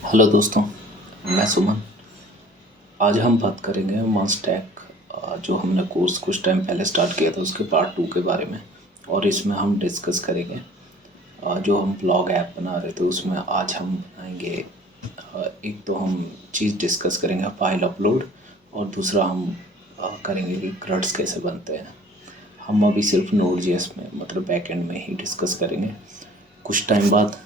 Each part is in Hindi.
हेलो दोस्तों, मैं सुमन। आज हम बात करेंगे मॉन्स्टैक, जो हमने कोर्स कुछ टाइम पहले स्टार्ट किया था उसके पार्ट 2 के बारे में। और इसमें हम डिस्कस करेंगे जो हम ब्लॉग ऐप बना रहे थे उसमें आज हम बनाएंगे। एक तो हम चीज़ डिस्कस करेंगे फाइल अपलोड, और दूसरा हम करेंगे कि क्रड्स कैसे बनते हैं। हम अभी सिर्फ नोड जेएस में मतलब बैक एंड में ही डिस्कस करेंगे। कुछ टाइम बाद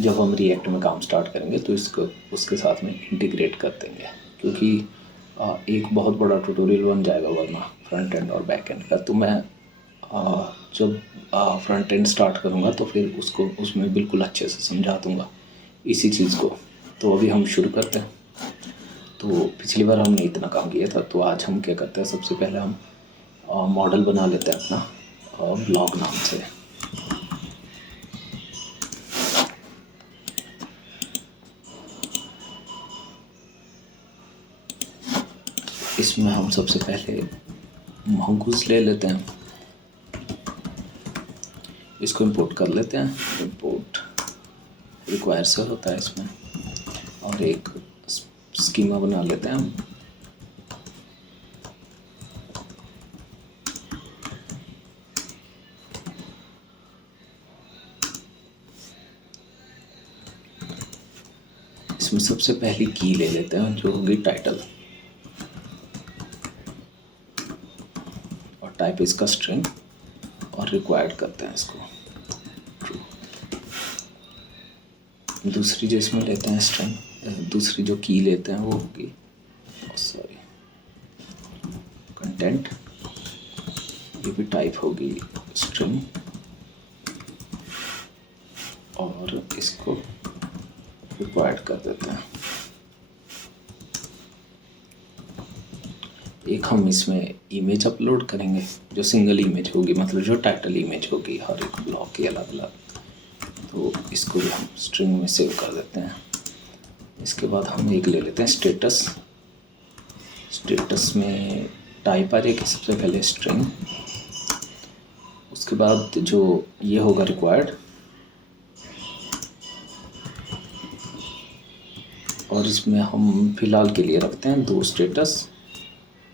जब हम रिएक्ट में काम स्टार्ट करेंगे तो इसको उसके साथ में इंटीग्रेट कर देंगे, क्योंकि एक बहुत बड़ा ट्यूटोरियल बन जाएगा वरना फ्रंट एंड और बैक एंड का। तो मैं जब फ्रंट एंड स्टार्ट करूँगा तो फिर उसको उसमें बिल्कुल अच्छे से समझा दूँगा इसी चीज़ को। तो अभी हम शुरू करते हैं। तो पिछली बार हमने इतना काम किया था, तो आज हम क्या करते हैं, सबसे पहले हम मॉडल बना लेते हैं अपना ब्लॉग नाम से। इसमें हम सबसे पहले मंगूस ले लेते हैं, इसको इंपोर्ट कर लेते हैं। इंपोर्ट रिक्वायर से होता है इसमें, और एक स्कीमा बना लेते हैं हम। इसमें सबसे पहली की ले लेते हैं जो होगी टाइटल, और टाइप इसका स्ट्रिंग, और रिक्वायर्ड करते हैं इसको ट्रू। दूसरी जो इसमें लेते हैं स्ट्रिंग, दूसरी जो की लेते हैं वो होगी सॉरी कंटेंट, ये भी टाइप होगी स्ट्रिंग, और इसको रिक्वायर्ड कर देते हैं। एक हम इसमें इमेज अपलोड करेंगे जो सिंगल इमेज होगी, मतलब जो टाइटल इमेज होगी हर एक ब्लॉग की अलग अलग। तो इसको भी हम स्ट्रिंग में सेव कर देते हैं। इसके बाद हम एक ले लेते हैं स्टेटस। स्टेटस में टाइप आ जाएगी सबसे पहले स्ट्रिंग, उसके बाद जो ये होगा रिक्वायर्ड, और इसमें हम फ़िलहाल के लिए रखते हैं 2 स्टेटस,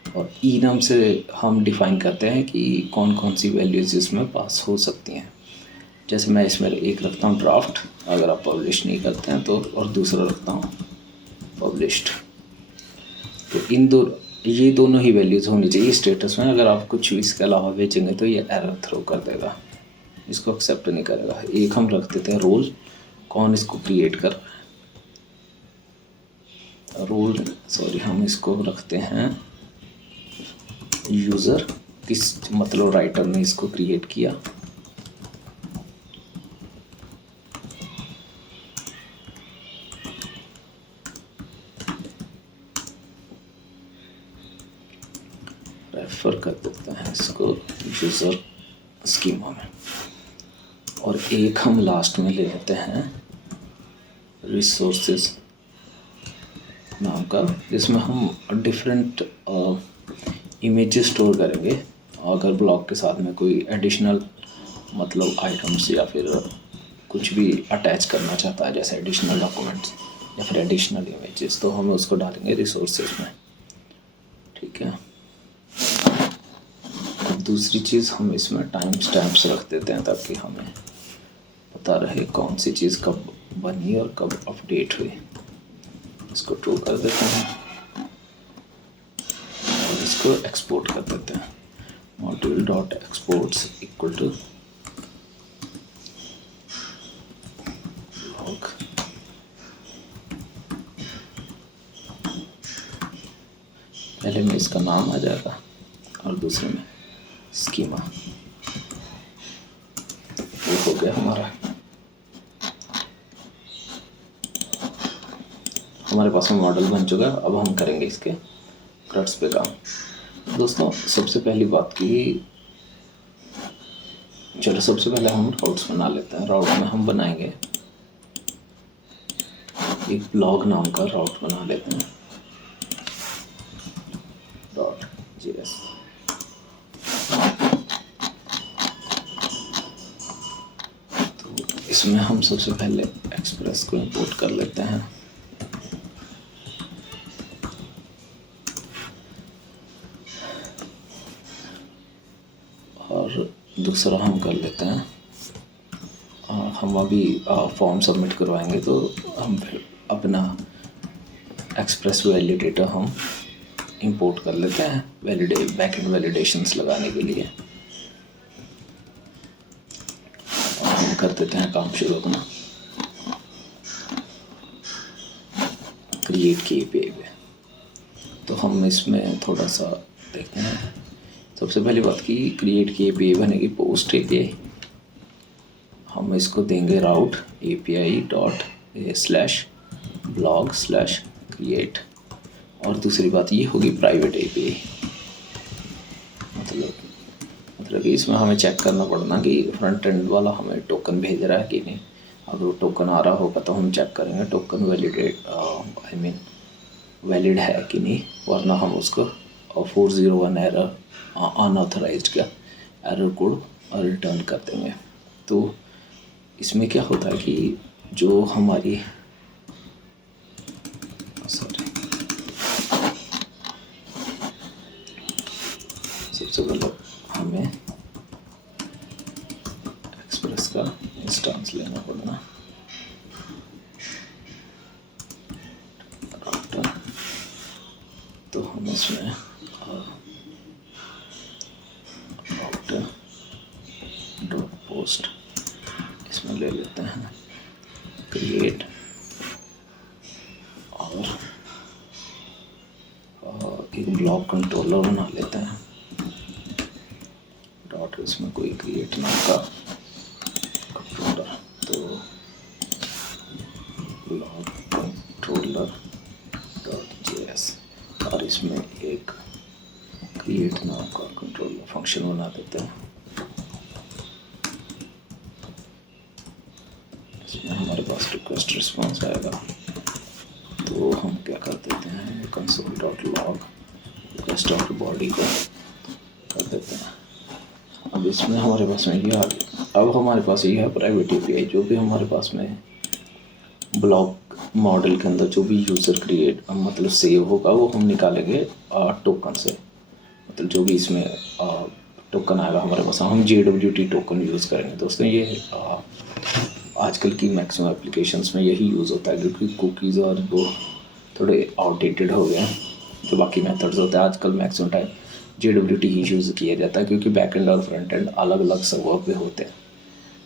और ई नाम से हम डिफ़ाइन करते हैं कि कौन कौन सी वैल्यूज़ इसमें पास हो सकती हैं। जैसे मैं इसमें एक रखता हूँ ड्राफ्ट, अगर आप पब्लिश नहीं करते हैं तो, और दूसरा रखता हूँ पब्लिश्ड। तो ये दोनों ही वैल्यूज़ होनी चाहिए स्टेटस में। अगर आप कुछ भी इसके अलावा भेजेंगे तो ये एरर थ्रो कर देगा, इसको एक्सेप्ट नहीं करेगा। एक हम रख देते हैं रोल, कौन इसको क्रिएट कर रहा है। रोल सॉरी हम इसको रखते हैं यूज़र, किस मतलब राइटर ने इसको क्रिएट किया। रेफर कर देते हैं इसको यूज़र स्कीमा में। और एक हम लास्ट में ले लेते हैं रिसोर्सेज नाम का, जिसमें हम डिफरेंट इमेजेस स्टोर करेंगे। अगर ब्लॉग के साथ में कोई एडिशनल मतलब आइटम्स या फिर कुछ भी अटैच करना चाहता है, जैसे एडिशनल डॉक्यूमेंट्स या फिर एडिशनल इमेजेस, तो हम उसको डालेंगे रिसोर्सेज में। ठीक है। दूसरी चीज़ हम इसमें टाइम स्टैम्प्स रख देते हैं ताकि हमें पता रहे कौन सी चीज़ कब बनी और कब अपडेट हुई। इसको ट्रू कर देते हैं और इसको एक्सपोर्ट कर देते हैं। Module dot exports equal to log. पहले में इसका नाम आ जाएगा और दूसरे में स्कीमा। वो हो गया हमारे पास में मॉडल बन चुका है। अब हम करेंगे इसके क्रट्स पे काम। दोस्तों सबसे पहली बात की, चलो सबसे पहले हम राउट्स बना लेते हैं। राउट में हम बनाएंगे एक ब्लॉग नाम का राउट बना लेते हैं .js। तो इसमें हम सबसे पहले एक्सप्रेस को इंपोर्ट कर लेते हैं और दूसरा हम कर लेते हैं, हम अभी फॉर्म सबमिट करवाएंगे तो हम फिर अपना एक्सप्रेस वैलिडेटर हम इंपोर्ट कर लेते हैं बैकएंड वैलिडेशंस लगाने के लिए। और हम कर देते हैं काम शुरू अपना क्रिएट की एपीआई पे। तो हम इसमें थोड़ा सा देखते हैं। सबसे पहली बात की क्रिएट की एपीआई बनेगी पोस्ट एपीआई। हम इसको देंगे राउट api.a/blog/create और दूसरी बात ये होगी प्राइवेट एपीआई। मतलब कि इसमें हमें चेक करना पड़ना कि फ्रंट एंड वाला हमें टोकन भेज रहा है कि नहीं। अगर वो टोकन आ रहा होगा तो हम चेक करेंगे टोकन वैलिड है कि नहीं, वरना हम उसको 401 एरर अनऑथराइज्ड का एरर कोड रिटर्न कर देंगे। तो इसमें क्या होता है कि जो हमारी सबसे पहले हमें एक्सप्रेस का इंस्टेंस लेना पड़ना। तो हम इसमें राउटर डॉट पोस्ट इसमें ले लेते हैं क्रिएट और एक ब्लॉक कंट्रोलर बना लेते हैं डॉट इसमें कोई क्रिएट नाम का कंट्रोलर। तो ब्लॉक कंट्रोलर डॉट जेएस और इसमें एक क्रिएट नाम का कंट्रोलर फंक्शन बना देते हैं। इसमें हमारे पास रिक्वेस्ट रिस्पॉन्स आएगा तो हम क्या कर देते हैं console dot log request dot body को कर देते हैं। अब इसमें हमारे पास में ये आ गया। अब हमारे पास ये है प्राइवेट एपीआई। जो भी हमारे पास में ब्लॉक मॉडल के अंदर जो भी यूज़र क्रिएट मतलब सेव होगा वो हम निकालेंगे टोकन से। मतलब जो भी इसमें टोकन आएगा हमारे पास हम JWT टोकन यूज़ करेंगे। दोस्तों ये आजकल की मैक्सिमम एप्लीकेशंस में यही यूज़ होता है क्योंकि कुकीज़ और वो थोड़े आउटडेटेड हो गए हैं। जो बाकी मेथड्स होते हैं आजकल मैक्सिमम टाइम JWT ही यूज़ किया जाता है क्योंकि बैक एंड और फ्रंट एंड अलग अलग सर्वर पे होते हैं।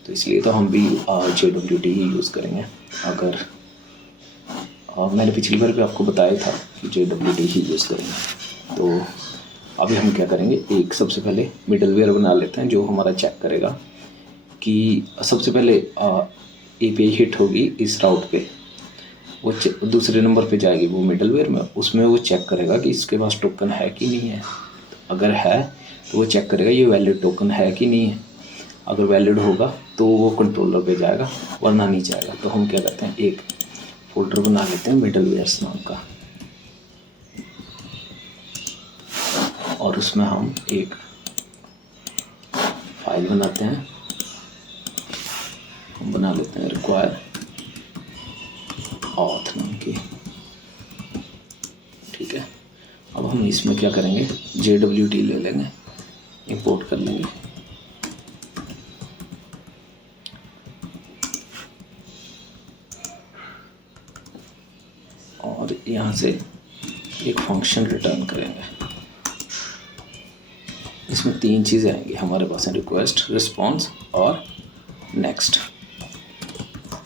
तो इसलिए तो हम भी JWT ही यूज़ करेंगे। अगर मैंने पिछली बार भी आपको बताया था कि JWT ही यूज़ करेंगे। तो अभी हम क्या करेंगे, एक सबसे पहले मिडलवेयर बना लेते हैं जो हमारा चेक करेगा कि सबसे पहले API हिट होगी इस राउट पे, वो दूसरे नंबर पे जाएगी वो मिडलवेयर में, उसमें वो चेक करेगा कि इसके पास टोकन है कि नहीं है। अगर है तो वो चेक करेगा ये वैलिड टोकन है कि नहीं है। अगर वैलिड होगा तो वो कंट्रोलर पे जाएगा वरना नहीं जाएगा। तो हम क्या करते हैं एक फोल्डर बना लेते हैं मिडलवेयर्स नाम का और उसमें हम एक फाइल बनाते हैं। हम बना लेते हैं रिक्वायर ऑथ नाम की। ठीक है, अब हम इसमें क्या करेंगे JWT ले लेंगे, इंपोर्ट कर लेंगे और यहाँ से एक फंक्शन रिटर्न करेंगे। इसमें तीन चीज़ें आएंगी हमारे पास, रिक्वेस्ट, रिस्पॉन्स और नेक्स्ट।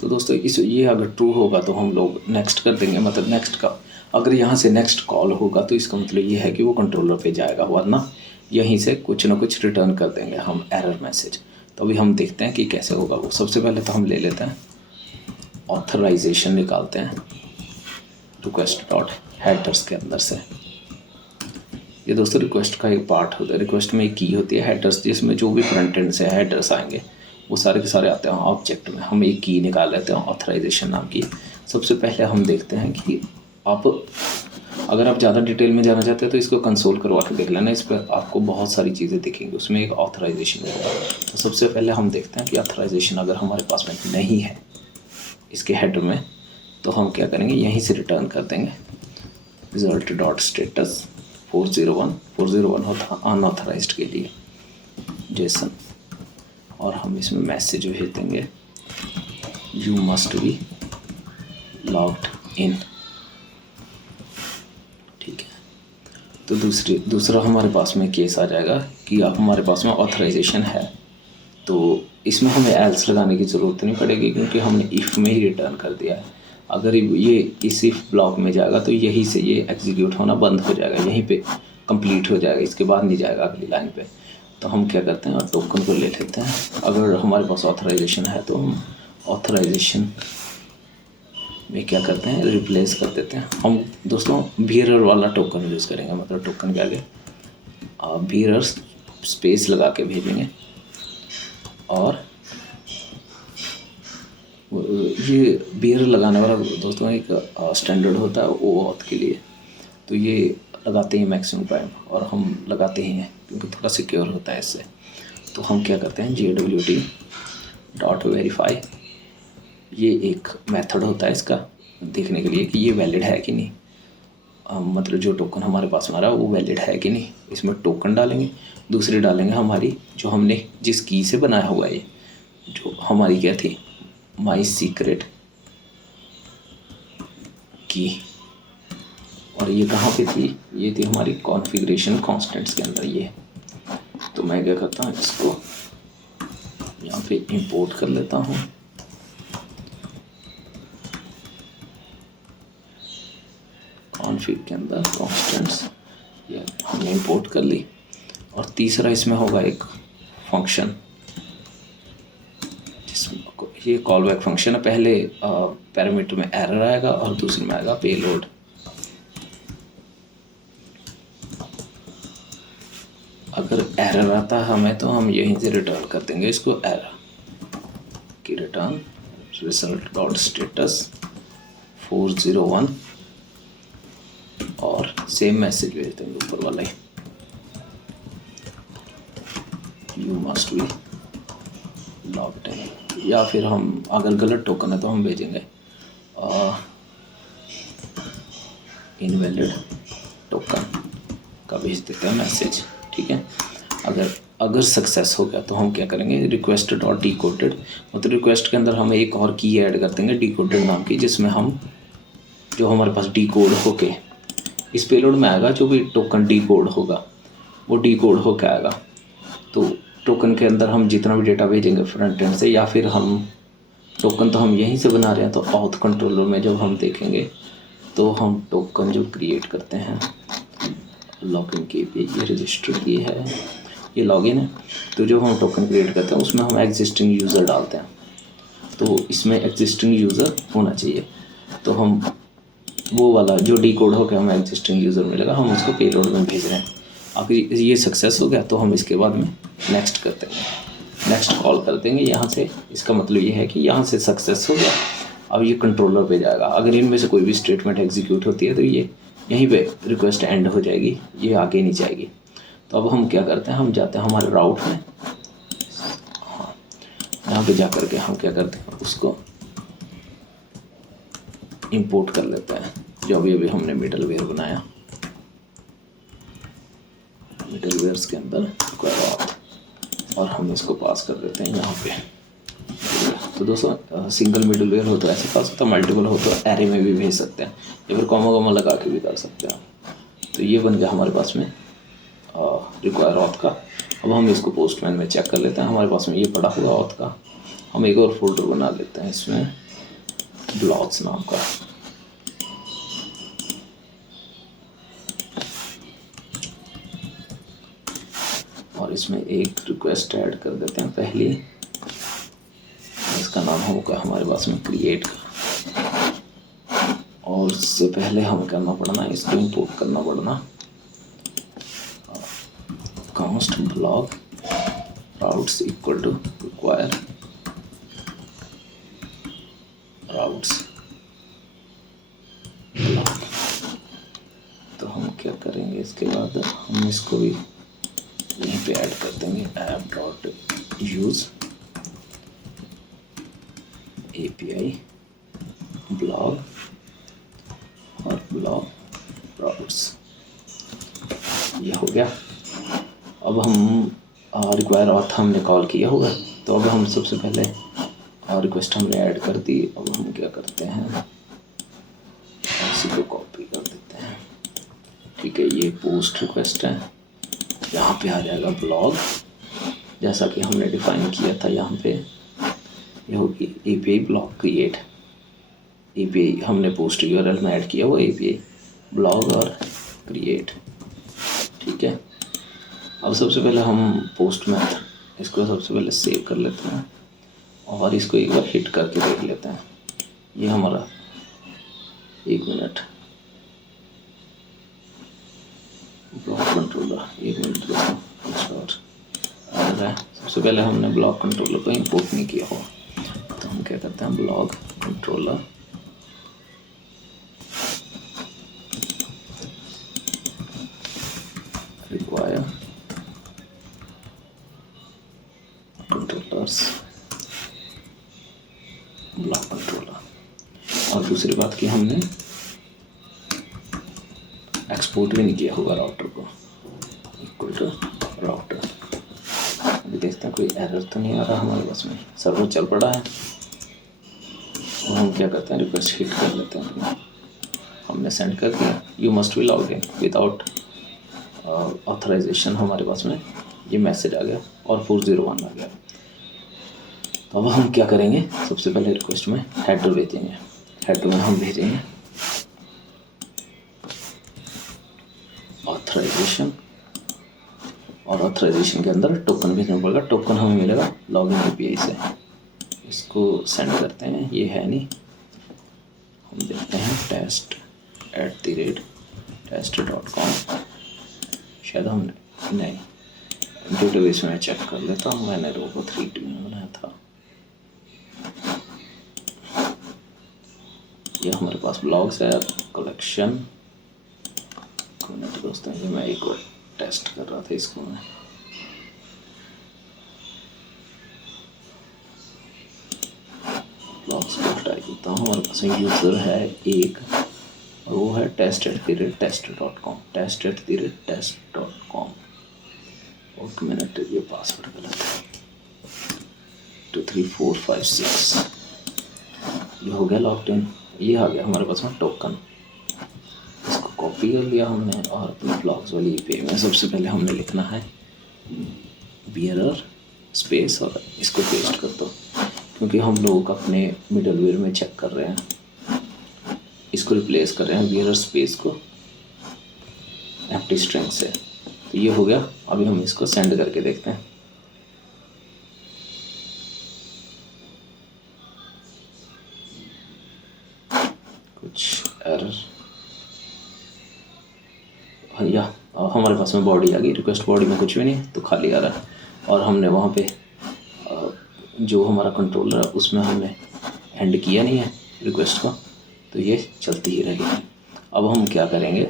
तो दोस्तों ये अगर ट्रू होगा तो हम लोग नेक्स्ट कर देंगे, मतलब नेक्स्ट का अगर यहाँ से नेक्स्ट कॉल होगा तो इसका मतलब ये है कि वो कंट्रोलर पे जाएगा, वरना यहीं से कुछ ना कुछ रिटर्न कर देंगे हम एरर मैसेज। तो अभी हम देखते हैं कि कैसे होगा वो। सबसे पहले तो हम ले लेते हैं ऑथराइजेशन निकालते हैं रिक्वेस्ट डॉट हेडर्स के अंदर से। ये दोस्तों रिक्वेस्ट का एक पार्ट होता है। रिक्वेस्ट में एक की होती है हेडर्स, जिसमें जो भी फ्रंट एंड से हेडर्स आएंगे वो सारे के सारे आते हैं ऑब्जेक्ट में। हम एक की निकाल लेते हैं ऑथराइजेशन नाम की। सबसे पहले हम देखते हैं कि अगर आप ज़्यादा डिटेल में जाना चाहते हैं तो इसको कंसोल करवा के देख लेना। इस पर आपको बहुत सारी चीज़ें दिखेंगी, उसमें एक ऑथराइजेशन होगा। तो सबसे पहले हम देखते हैं कि ऑथराइजेशन अगर हमारे पास में नहीं है इसके हेडर में, तो हम क्या करेंगे यहीं से रिटर्न कर देंगे रिजल्ट डॉट स्टेटस 401 होता अनऑथराइज्ड के लिए जेसन, और हम इसमें मैसेज भेज देंगे यू मस्ट बी लॉग्ड इन। ठीक है, तो दूसरा हमारे पास में केस आ जाएगा कि अब हमारे पास में ऑथराइजेशन है, तो इसमें हमें एल्स लगाने की ज़रूरत नहीं पड़ेगी क्योंकि हमने इफ़ में ही रिटर्न कर दिया है। अगर ये इस इफ़ ब्लॉक में जाएगा तो यहीं से ये एग्जीक्यूट होना बंद हो जाएगा, यहीं पे कंप्लीट हो जाएगा, इसके बाद नहीं जाएगा अगली लाइन पे। तो हम क्या करते हैं, टोकन को ले लेते हैं। अगर हमारे पास ऑथराइजेशन है तो हम ऑथराइजेशन में क्या करते हैं, रिप्लेस कर देते हैं। हम दोस्तों बियरर वाला टोकन यूज़ करेंगे, मतलब टोकन के आगे बियरर स्पेस लगा के भेजेंगे, और ये बियर लगाने वाला दोस्तों एक स्टैंडर्ड होता है OAuth के लिए, तो ये लगाते ही मैक्सिमम टाइम, और हम लगाते ही हैं क्योंकि थोड़ा सिक्योर होता है इससे। तो हम क्या करते हैं JWT.verify, ये एक मेथड होता है इसका देखने के लिए कि ये वैलिड है कि नहीं, मतलब जो टोकन हमारे पास में आ रहा है वो वैलिड है कि नहीं। इसमें टोकन डालेंगे, दूसरे डालेंगे हमारी जो हमने जिस की से बनाया हुआ है, ये जो हमारी क्या थी, माई सीक्रेट की, और ये कहाँ पे थी, ये थी हमारी कॉन्फ़िगरेशन कॉन्स्टेंट्स के अंदर ये। तो मैं क्या करता हूँ, इसको यहाँ पे इंपोर्ट कर लेता हूँ, कॉन्फ़िग के अंदर कॉन्स्टेंट्स, ये हमने इंपोर्ट कर ली। और तीसरा इसमें होगा एक फंक्शन, जिसमें ये कॉल बैक फंक्शन है। पहले पैरामीटर में एरर आएगा और दूसरे में आएगा पेलोड। अगर एरर आता है हमें तो हम यहीं से रिटर्न कर देंगे इसको एरर की, रिटर्न रिजल्ट डॉट स्टेटस 401, और सेम मैसेज भेज देंगे ऊपर वाला ही, you must be logged in. या फिर हम अगर गलत टोकन है तो हम भेजेंगे इनवैलिड टोकन का भेज देते हैं मैसेज। ठीक है, अगर सक्सेस हो गया तो हम क्या करेंगे, रिक्वेस्ट डॉट डिकोडेड, मतलब रिक्वेस्ट के अंदर हम एक और की ऐड कर देंगे डिकोडेड नाम की, जिसमें हम जो हमारे पास डिकोड होके इस पेलोड में आएगा, जो भी टोकन डिकोड होगा वो डिकोड होके आएगा। तो टोकन के अंदर हम जितना भी डेटा भेजेंगे फ्रंट एंड से, या फिर हम टोकन तो हम यहीं से बना रहे हैं, तो ऑथ कंट्रोलर में जब हम देखेंगे तो हम टोकन जो क्रिएट करते हैं लॉगिन के पे, ये रजिस्टर की है, ये लॉगिन है, तो जो हम टोकन क्रिएट करते हैं उसमें हम एग्जिस्टिंग यूज़र डालते हैं, तो इसमें एग्जिस्टिंग यूज़र होना चाहिए। तो हम वो वाला जो डिकोड होकर हमें एग्जिस्टिंग यूज़र मिलेगा, हम उसको पेलोड में भेज रहे हैं। अगर ये सक्सेस हो गया तो हम इसके बाद में नेक्स्ट करते हैं, नेक्स्ट कॉल कर देंगे यहाँ से। इसका मतलब ये है कि यहाँ से सक्सेस हो गया, अब ये कंट्रोलर पे जाएगा। अगर इनमें से कोई भी स्टेटमेंट एग्जीक्यूट होती है तो ये यहीं पे रिक्वेस्ट एंड हो जाएगी, ये आगे नहीं जाएगी। तो अब हम क्या करते हैं, हम जाते हैं हमारे राउट में, हाँ यहाँ पे जा कर के हम क्या करते हैं, उसको इंपोर्ट कर लेते हैं जो अभी हमने मिडलवेयर बनाया, मिडलवेयर्स के अंदर क्वेरी, और हम इसको पास कर देते हैं यहाँ पे। तो दोस्तों सिंगल मिडलवेयर हो तो ऐसे पास होता है, मल्टीपल हो तो एरे में भी भेज सकते हैं, या फिर कॉमा कॉमा लगा के भी कर सकते हैं। तो ये बन गया हमारे पास में रिक्वायर ऑथ का। अब हम इसको पोस्टमैन में चेक कर लेते हैं, हमारे पास में ये पड़ा हुआ ऑथ का। हम एक और फोल्डर बना लेते हैं इसमें ब्लॉग्स नाम का, और इसमें एक रिक्वेस्ट ऐड कर देते हैं पहली, इसका नाम होगा हमारे पास में क्रिएट का, और उससे पहले हमें करना पड़ना, इसको इंपोर्ट करना पड़ना const blog routes equal to require routes blog. तो हम क्या करेंगे, इसके बाद हम इसको भी यहीं पे ऐड कर देंगे, app dot use API blog और ब्लॉग प्रॉपर्ट्स, ये हो गया। अब हम रिक्वायर ऑथ हमने कॉल किया होगा, तो अब हम सबसे पहले रिक्वेस्ट हमने ऐड कर दी। अब हम क्या करते हैं, इसी को कॉपी कर देते हैं। ठीक है, ये पोस्ट रिक्वेस्ट है, यहाँ पे आ जाएगा ब्लॉग, जैसा कि हमने डिफाइन किया था। यहाँ पे ये होगी API ब्लॉग क्रिएट, API हमने पोस्ट URL में ऐड किया हुआ API ब्लॉग और क्रिएट। ठीक है, अब सबसे पहले हम पोस्ट मेथड इसको सबसे पहले सेव कर लेते हैं और इसको एक बार हिट करके देख लेते हैं। ये हमारा 1 मिनट ब्लॉक कंट्रोलर, 1 मिनट दोस्तों, कुछ और आ रहा है। सबसे पहले हमने ब्लॉक कंट्रोलर को इंपोर्ट नहीं किया हो, तो हम क्या करते हैं, block controller require controllers block controller. और दूसरी बात कि हमने एक्सपोर्ट भी नहीं किया होगा राउटर को, इक्वल टू राउटर। अभी देखते हैं कोई एरर तो नहीं आ रहा हमारे पास में, सर्वर चल पड़ा है। और हम क्या करते हैं, रिक्वेस्ट हिट कर लेते हैं। हमने सेंड कर दिया, you must be log in without authorization, हमारे पास में ये मैसेज आ गया और 401 आ गया। तो अब हम क्या करेंगे, सबसे पहले रिक्वेस्ट में हेडर भेजेंगे। हेडर में हम भेजेंगे ऑथराइजेशन, और ऑथराइजेशन के अंदर टोकन भेजना पड़ेगा। टोकन हमें मिलेगा लॉगिन API से। इसको सेंड करते हैं, ये है नहीं, हम देखते हैं test@test.com, शायद हमने नहीं, डेटाबेस में चेक कर लेता हूँ। मैंने रोबो 3D में बनाया था। ये हमारे पास ब्लॉग्स है, कलेक्शन। दोस्तों ये मैं एक और टेस्ट कर रहा था इसको मैं। ब्लॉग्स को हटा देता हूँ। हमारे पास यूज़र है एक, और वो है test@test.com, test@test.com। एक मिनट, ये पासवर्ड गलत है, 23456। ये हो गया लॉग्ड इन। ये आ गया हमारे पास में टोकन। इसको कॉपी कर लिया हमने और अपने ब्लॉग्स वाली API में सबसे पहले हमने लिखना है बियरर स्पेस, और इसको पेस्ट कर दो, क्योंकि हम लोग अपने मिडलवेयर में चेक कर रहे हैं, इसको रिप्लेस कर रहे हैं बियरर स्पेस को एम्प्टी स्ट्रिंग से। तो ये हो गया। अभी हम इसको सेंड करके देखते हैं। कुछ एरर, या हमारे पास में बॉडी आ गई। रिक्वेस्ट बॉडी में कुछ भी नहीं, तो खाली आ रहा है। और हमने वहाँ पे जो हमारा कंट्रोलर है उसमें हमने एंड किया नहीं है रिक्वेस्ट का, तो ये चलती ही रहेगी। अब हम क्या करेंगे,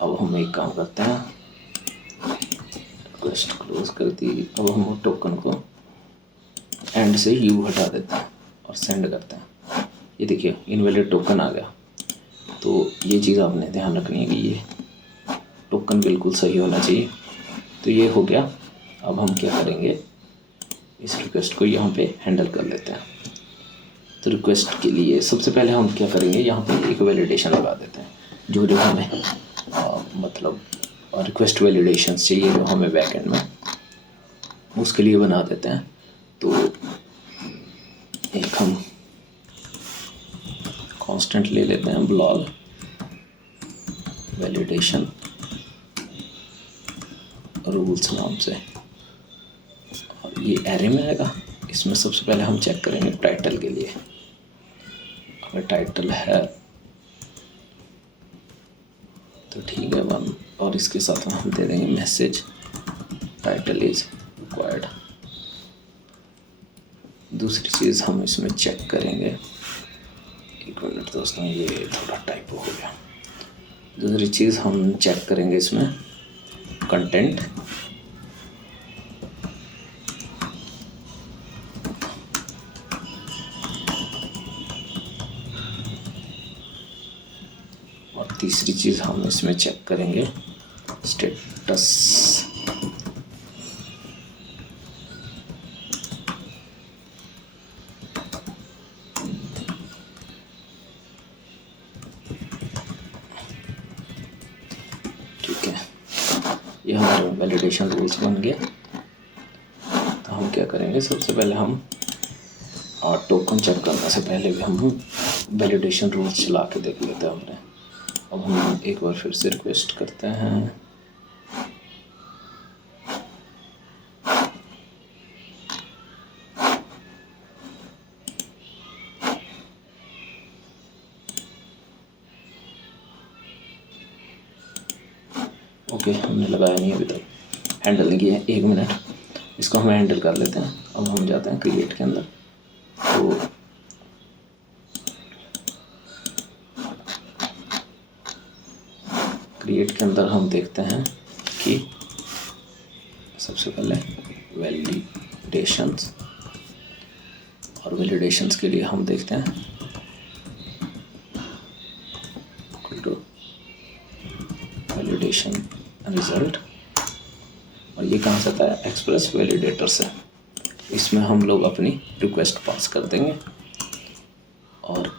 अब हम एक काम करते हैं, रिक्वेस्ट क्लोज कर दी। अब हम टोकन को एंड से यू हटा देते हैं और सेंड करते हैं। ये देखिए इनवैलिड टोकन आ गया। तो ये चीज़ आपने ध्यान रखनी है कि ये टोकन बिल्कुल सही होना चाहिए। तो ये हो गया। अब हम क्या करेंगे, इस रिक्वेस्ट को यहाँ पे हैंडल कर लेते हैं। तो रिक्वेस्ट के लिए सबसे पहले हम क्या करेंगे, यहाँ पे एक वैलिडेशन लगा देते हैं। जो हमें मतलब रिक्वेस्ट वैलिडेशन चाहिए जो हमें बैकएंड में, उसके लिए बना देते हैं। तो एक हम कांस्टेंट ले लेते हैं, ब्लॉग वैलिडेशन रूल्स नाम से, और ये एरे में आएगा। इसमें सबसे पहले हम चेक करेंगे टाइटल के लिए। अगर टाइटल है तो ठीक है वन, और इसके साथ में हम दे देंगे मैसेज टाइटल इज रिक्वायर्ड। दूसरी चीज़ हम इसमें चेक करेंगे, एक मिनट दोस्तों, ये थोड़ा टाइपो हो गया। दूसरी चीज़ हम चेक करेंगे इसमें कंटेंट, और तीसरी चीज़ हम इसमें चेक करेंगे स्टेटस। ठीक है, ये हमारे वैलिडेशन रूल्स बन गए। तो हम क्या करेंगे, सबसे पहले हम टोकन चेक करने से पहले भी हम वैलिडेशन रूल्स चला के देख लेते हैं हमने। अब हम एक बार फिर से रिक्वेस्ट करते हैं। ओके, हमने लगाया नहीं अभी तक, हैंडल नहीं किया है। 1 मिनट, इसको हम हैंडल कर लेते हैं। अब हम जाते हैं क्रिएट के अंदर। तो क्रिएट के अंदर हम देखते हैं कि सबसे पहले वैलिडेशंस, और वैलिडेशंस के लिए हम देखते हैं वैलिडेशन रिजल्ट, और ये कहाँ से आता है, एक्सप्रेस वैलिडेटर से। इसमें हम लोग अपनी रिक्वेस्ट पास कर देंगे और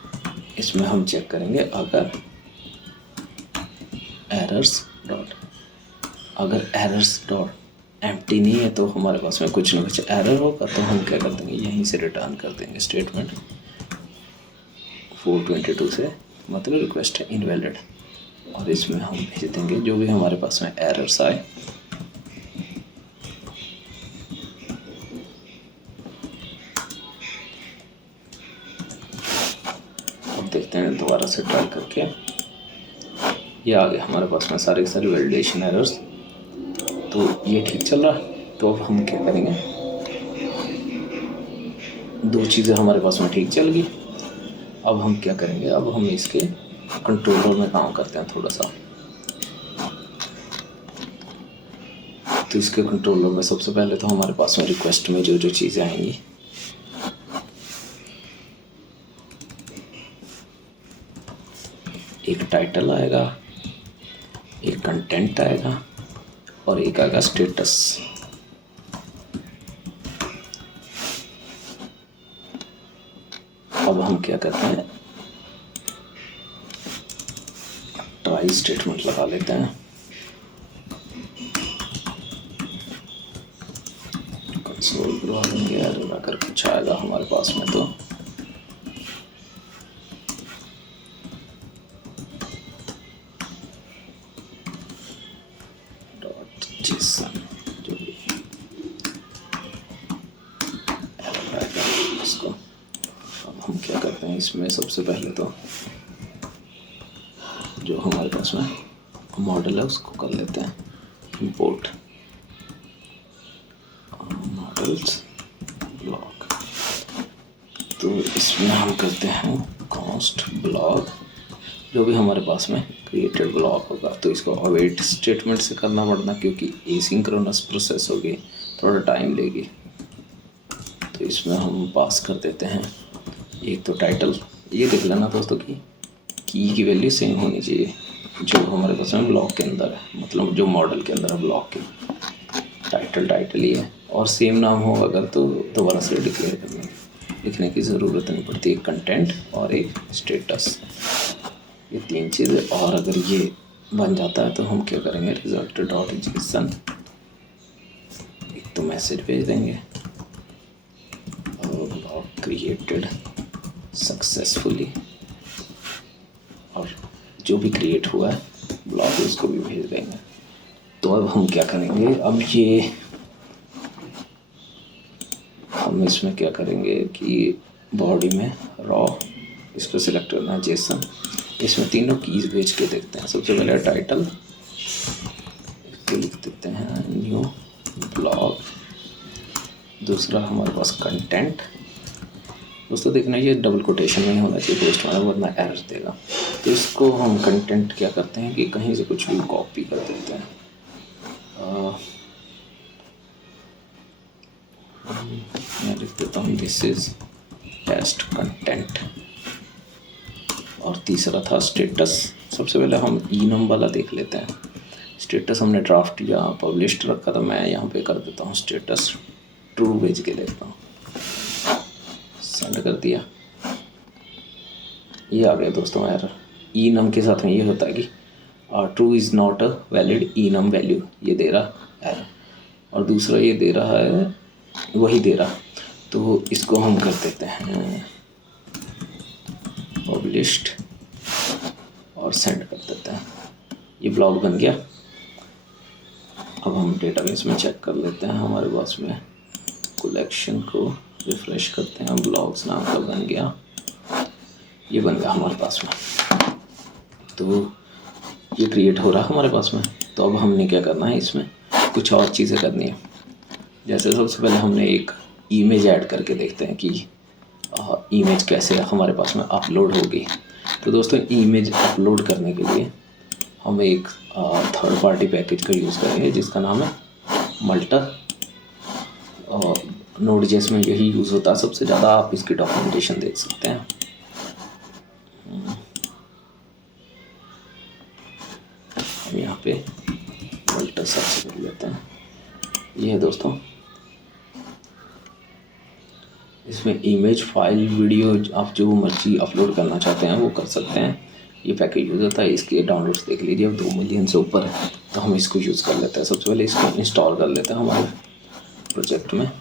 इसमें हम चेक करेंगे अगर एरर्स डॉट एम्प्टी नहीं है तो हमारे पास में कुछ ना कुछ एरर होगा, तो हम क्या कर देंगे, यहीं से रिटर्न कर देंगे स्टेटमेंट 422 से, मतलब रिक्वेस्ट है इनवैलिड। और इसमें हम भेज देंगे जो भी हमारे पास में एरर्स आए। अब देखते हैं दोबारा से ट्राई करके, ये आ गया हमारे पास में सारे वैलिडेशन एरर्स। तो ये ठीक चल रहा है। तो अब हम क्या करेंगे, 2 चीज़ें हमारे पास में ठीक चल गई। अब हम क्या करेंगे, अब हम इसके कंट्रोलर में काम करते हैं थोड़ा सा। तो इसके कंट्रोलर में सबसे पहले तो हमारे पास में रिक्वेस्ट में जो जो चीज़ें आएंगी, एक टाइटल आएगा, एक कंटेंट आएगा और एक आएगा स्टेटस। अब हम क्या करते हैं, ट्राई स्टेटमेंट लगा लेते हैं। कंसोल बुला लेंगे, एरर अगर कुछ आएगा हमारे पास में तो। JSON जो भी एरर आएगा इसको। अब हम क्या करते हैं, इसमें सबसे पहले तो जो हमारे पास में मॉडल है उसको कर लेते हैं इंपोर्ट मॉडल्स ब्लॉक। तो इसमें हम करते हैं कॉस्ट ब्लॉक, जो भी हमारे पास में क्रिएटेड ब्लॉक होगा। तो इसको अवेट स्टेटमेंट से करना पड़ना, क्योंकि एसिंक्रोनस प्रोसेस होगी, थोड़ा टाइम लेगी। तो इसमें हम पास कर देते हैं एक तो टाइटल। ये देख लेना दोस्तों की वैल्यू सेम होनी चाहिए जो हमारे पास में ब्लॉक के अंदर है, मतलब जो मॉडल के अंदर है ब्लॉक के। टाइटल ही है और सेम नाम हो अगर तो दोबारा से डिक्लेयर लिखने की ज़रूरत नहीं पड़ती। एक कंटेंट और एक स्टेटस, ये 3 चीज़ें। और अगर ये बन जाता है तो हम क्या करेंगे, रिजल्ट डॉट जेसन, एक तो मैसेज भेज देंगे और ब्लॉक क्रिएटेड सक्सेसफुली, और जो भी क्रिएट हुआ है ब्लॉक उसको भी भेज देंगे। तो अब हम क्या करेंगे, अब ये हम इसमें क्या करेंगे कि बॉडी में रॉ इसको सिलेक्ट करना है जेसन। इसमें तीनों कीज भेज के देखते हैं। सबसे पहले टाइटल, इसको लिख देते हैं न्यू ब्लॉग। दूसरा हमारे पास कंटेंट, दोस्तों देखना ये डबल कोटेशन में होना चाहिए पोस्ट वाला, वरना एरर देगा। तो इसको हम कंटेंट क्या करते हैं कि कहीं से कुछ भी कॉपी कर देते हैं। मैं लिख देता हूँ दिस इज टेस्ट कंटेंट। और तीसरा था स्टेटस, सबसे पहले हम enum वाला देख लेते हैं। स्टेटस हमने ड्राफ्ट या पब्लिश्ड रखा था, मैं यहाँ पे कर देता हूँ स्टेटस ट्रू भेज के देखता हूँ। सेंड कर दिया, ये आ गया दोस्तों एरर। enum के साथ में ये होता है कि true is not a valid enum value, ये दे रहा एरर। और दूसरा ये दे रहा है, वही दे रहा, तो इसको हम कर देते हैं पब्लिश्ड और सेंड कर देते हैं। ये ब्लॉग बन गया। अब हम डेटाबेस में चेक कर लेते हैं, हमारे पास में कलेक्शन को रिफ्रेश करते हैं, ब्लॉग्स नाम का बन गया, ये बन गया हमारे पास में। तो ये क्रिएट हो रहा है हमारे पास में। तो अब हमने क्या करना है, इसमें कुछ और चीज़ें करनी है। जैसे सबसे पहले हमने एक इमेज ऐड करके देखते हैं कि इमेज कैसे हमारे पास में अपलोड होगी। तो दोस्तों इमेज अपलोड करने के लिए हम एक थर्ड पार्टी पैकेज का यूज़ करेंगे जिसका नाम है मल्टर। और नोड.जेएस में यही यूज़ होता है सबसे ज़्यादा, आप इसकी डॉक्यूमेंटेशन देख सकते हैं। हम यहाँ पे मल्टर सर्च कर लेते हैं, ये है दोस्तों। इसमें इमेज, फाइल, वीडियो आप जो मर्जी अपलोड करना चाहते हैं वो कर सकते हैं। ये पैकेज यूज़ होता है, इसके डाउनलोड्स देख लीजिए, अब 2 मिलियन से ऊपर है, तो हम इसको यूज़ कर लेते हैं। सबसे पहले इसको इंस्टॉल कर लेते हैं हमारे प्रोजेक्ट में।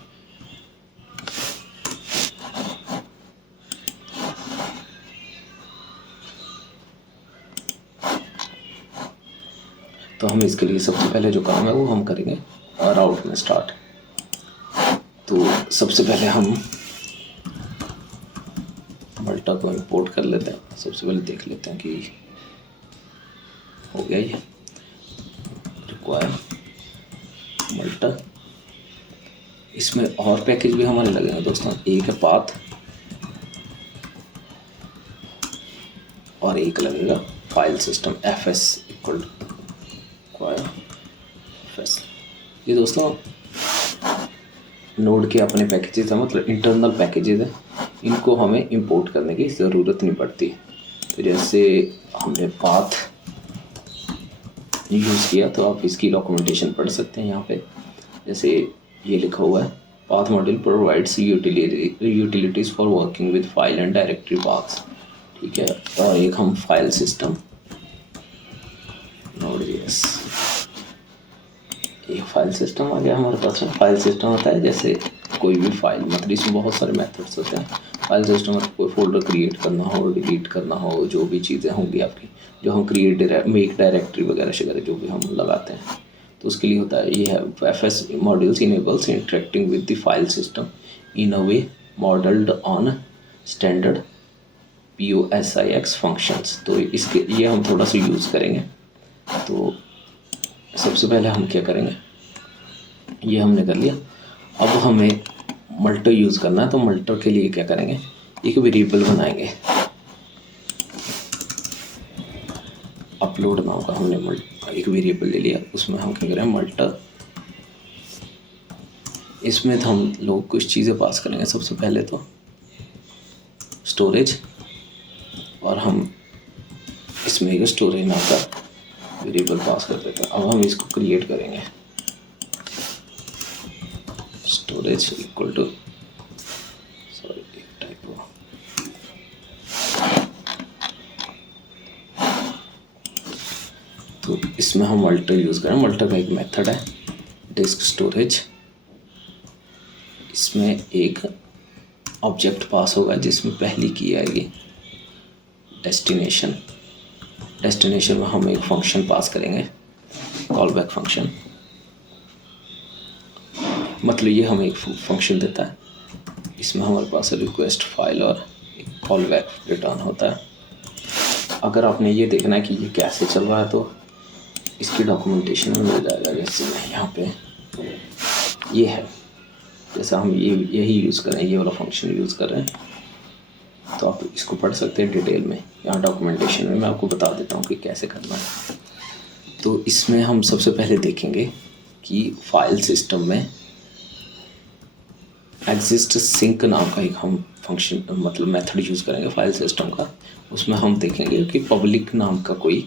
तो हम इसके लिए सबसे पहले जो काम है वो हम करेंगे राउट में स्टार्ट। तो सबसे पहले हम मल्टा को इंपोर्ट कर लेते हैं। सबसे पहले देख लेते हैं कि हो गया ये। रिक्वायर मल्टा, इसमें और पैकेज भी हमारे लगेंगे दोस्तों। एक है पाथ और एक लगेगा file system fs equal fs। ये दोस्तों नोड के अपने पैकेजेस हैं, मतलब इंटरनल पैकेजेस हैं, इनको हमें इंपोर्ट करने की ज़रूरत नहीं पड़ती। तो जैसे हमने पाथ यूज़ किया तो आप इसकी डॉक्यूमेंटेशन पढ़ सकते हैं। यहाँ पे जैसे ये लिखा हुआ है, path module provides utilities for working with file and directory paths, ठीक है। और एक हम फाइल सिस्टम नोड.जेएस, एक फाइल सिस्टम आ गया हमारे पास में। फाइल सिस्टम होता है जैसे कोई भी फाइल, मतलब इसमें बहुत सारे मेथड्स होते हैं। फाइल सिस्टम मतलब कोई फोल्डर क्रिएट करना हो, डिलीट करना हो, जो भी चीज़ें होंगी आपकी, जो हम क्रिएट मेक डायरेक्टरी वगैरह जो भी हम लगाते हैं, तो उसके लिए होता है। ये है fs modules enables interacting with the file system in a way modelled on standard POSIX functions. तो इसके ये हम थोड़ा सा यूज़ करेंगे। तो सबसे पहले हम क्या करेंगे, ये हमने कर लिया। अब हमें मल्टर यूज़ करना है, तो मल्टर के लिए क्या करेंगे, एक वेरिएबल बनाएंगे। अपलोड नाम का हमने एक वेरिएबल ले लिया, उसमें हम क्या करें मल्टर। इसमें तो हम लोग कुछ चीज़ें पास करेंगे। सबसे पहले तो स्टोरेज, और हम इसमें एक स्टोरेज नाम का वेरिएबल पास कर देते हैं। अब हम इसको क्रिएट करेंगे, स्टोरेज इक्वल टू, सॉरी एक टाइपो, तो इसमें हम मल्टर यूज़ करें। मल्टर का एक मेथड है डिस्क स्टोरेज। इसमें एक ऑब्जेक्ट पास होगा जिसमें पहली की आएगी डेस्टिनेशन। डेस्टिनेशन में हम एक फंक्शन पास करेंगे, कॉल बैक फंक्शन। मतलब ये हमें एक फंक्शन देता है, इसमें हमारे पास रिक्वेस्ट फाइल और एक कॉल बैक रिटर्न होता है। अगर आपने ये देखना है कि ये कैसे चल रहा है तो इसकी डॉक्यूमेंटेशन में मिल जाएगा। जैसे यहाँ पे ये है, जैसे हम यही यूज़ करें, ये वाला फंक्शन यूज़ कर रहे हैं, तो आप इसको पढ़ सकते हैं डिटेल में। यहाँ डॉक्यूमेंटेशन में मैं आपको बता देता हूँ कि कैसे करना है। तो इसमें हम सबसे पहले देखेंगे कि फाइल सिस्टम में एग्जिस्ट सिंक नाम का एक हम फंक्शन मतलब मेथड यूज़ करेंगे फाइल सिस्टम का। उसमें हम देखेंगे कि पब्लिक नाम का कोई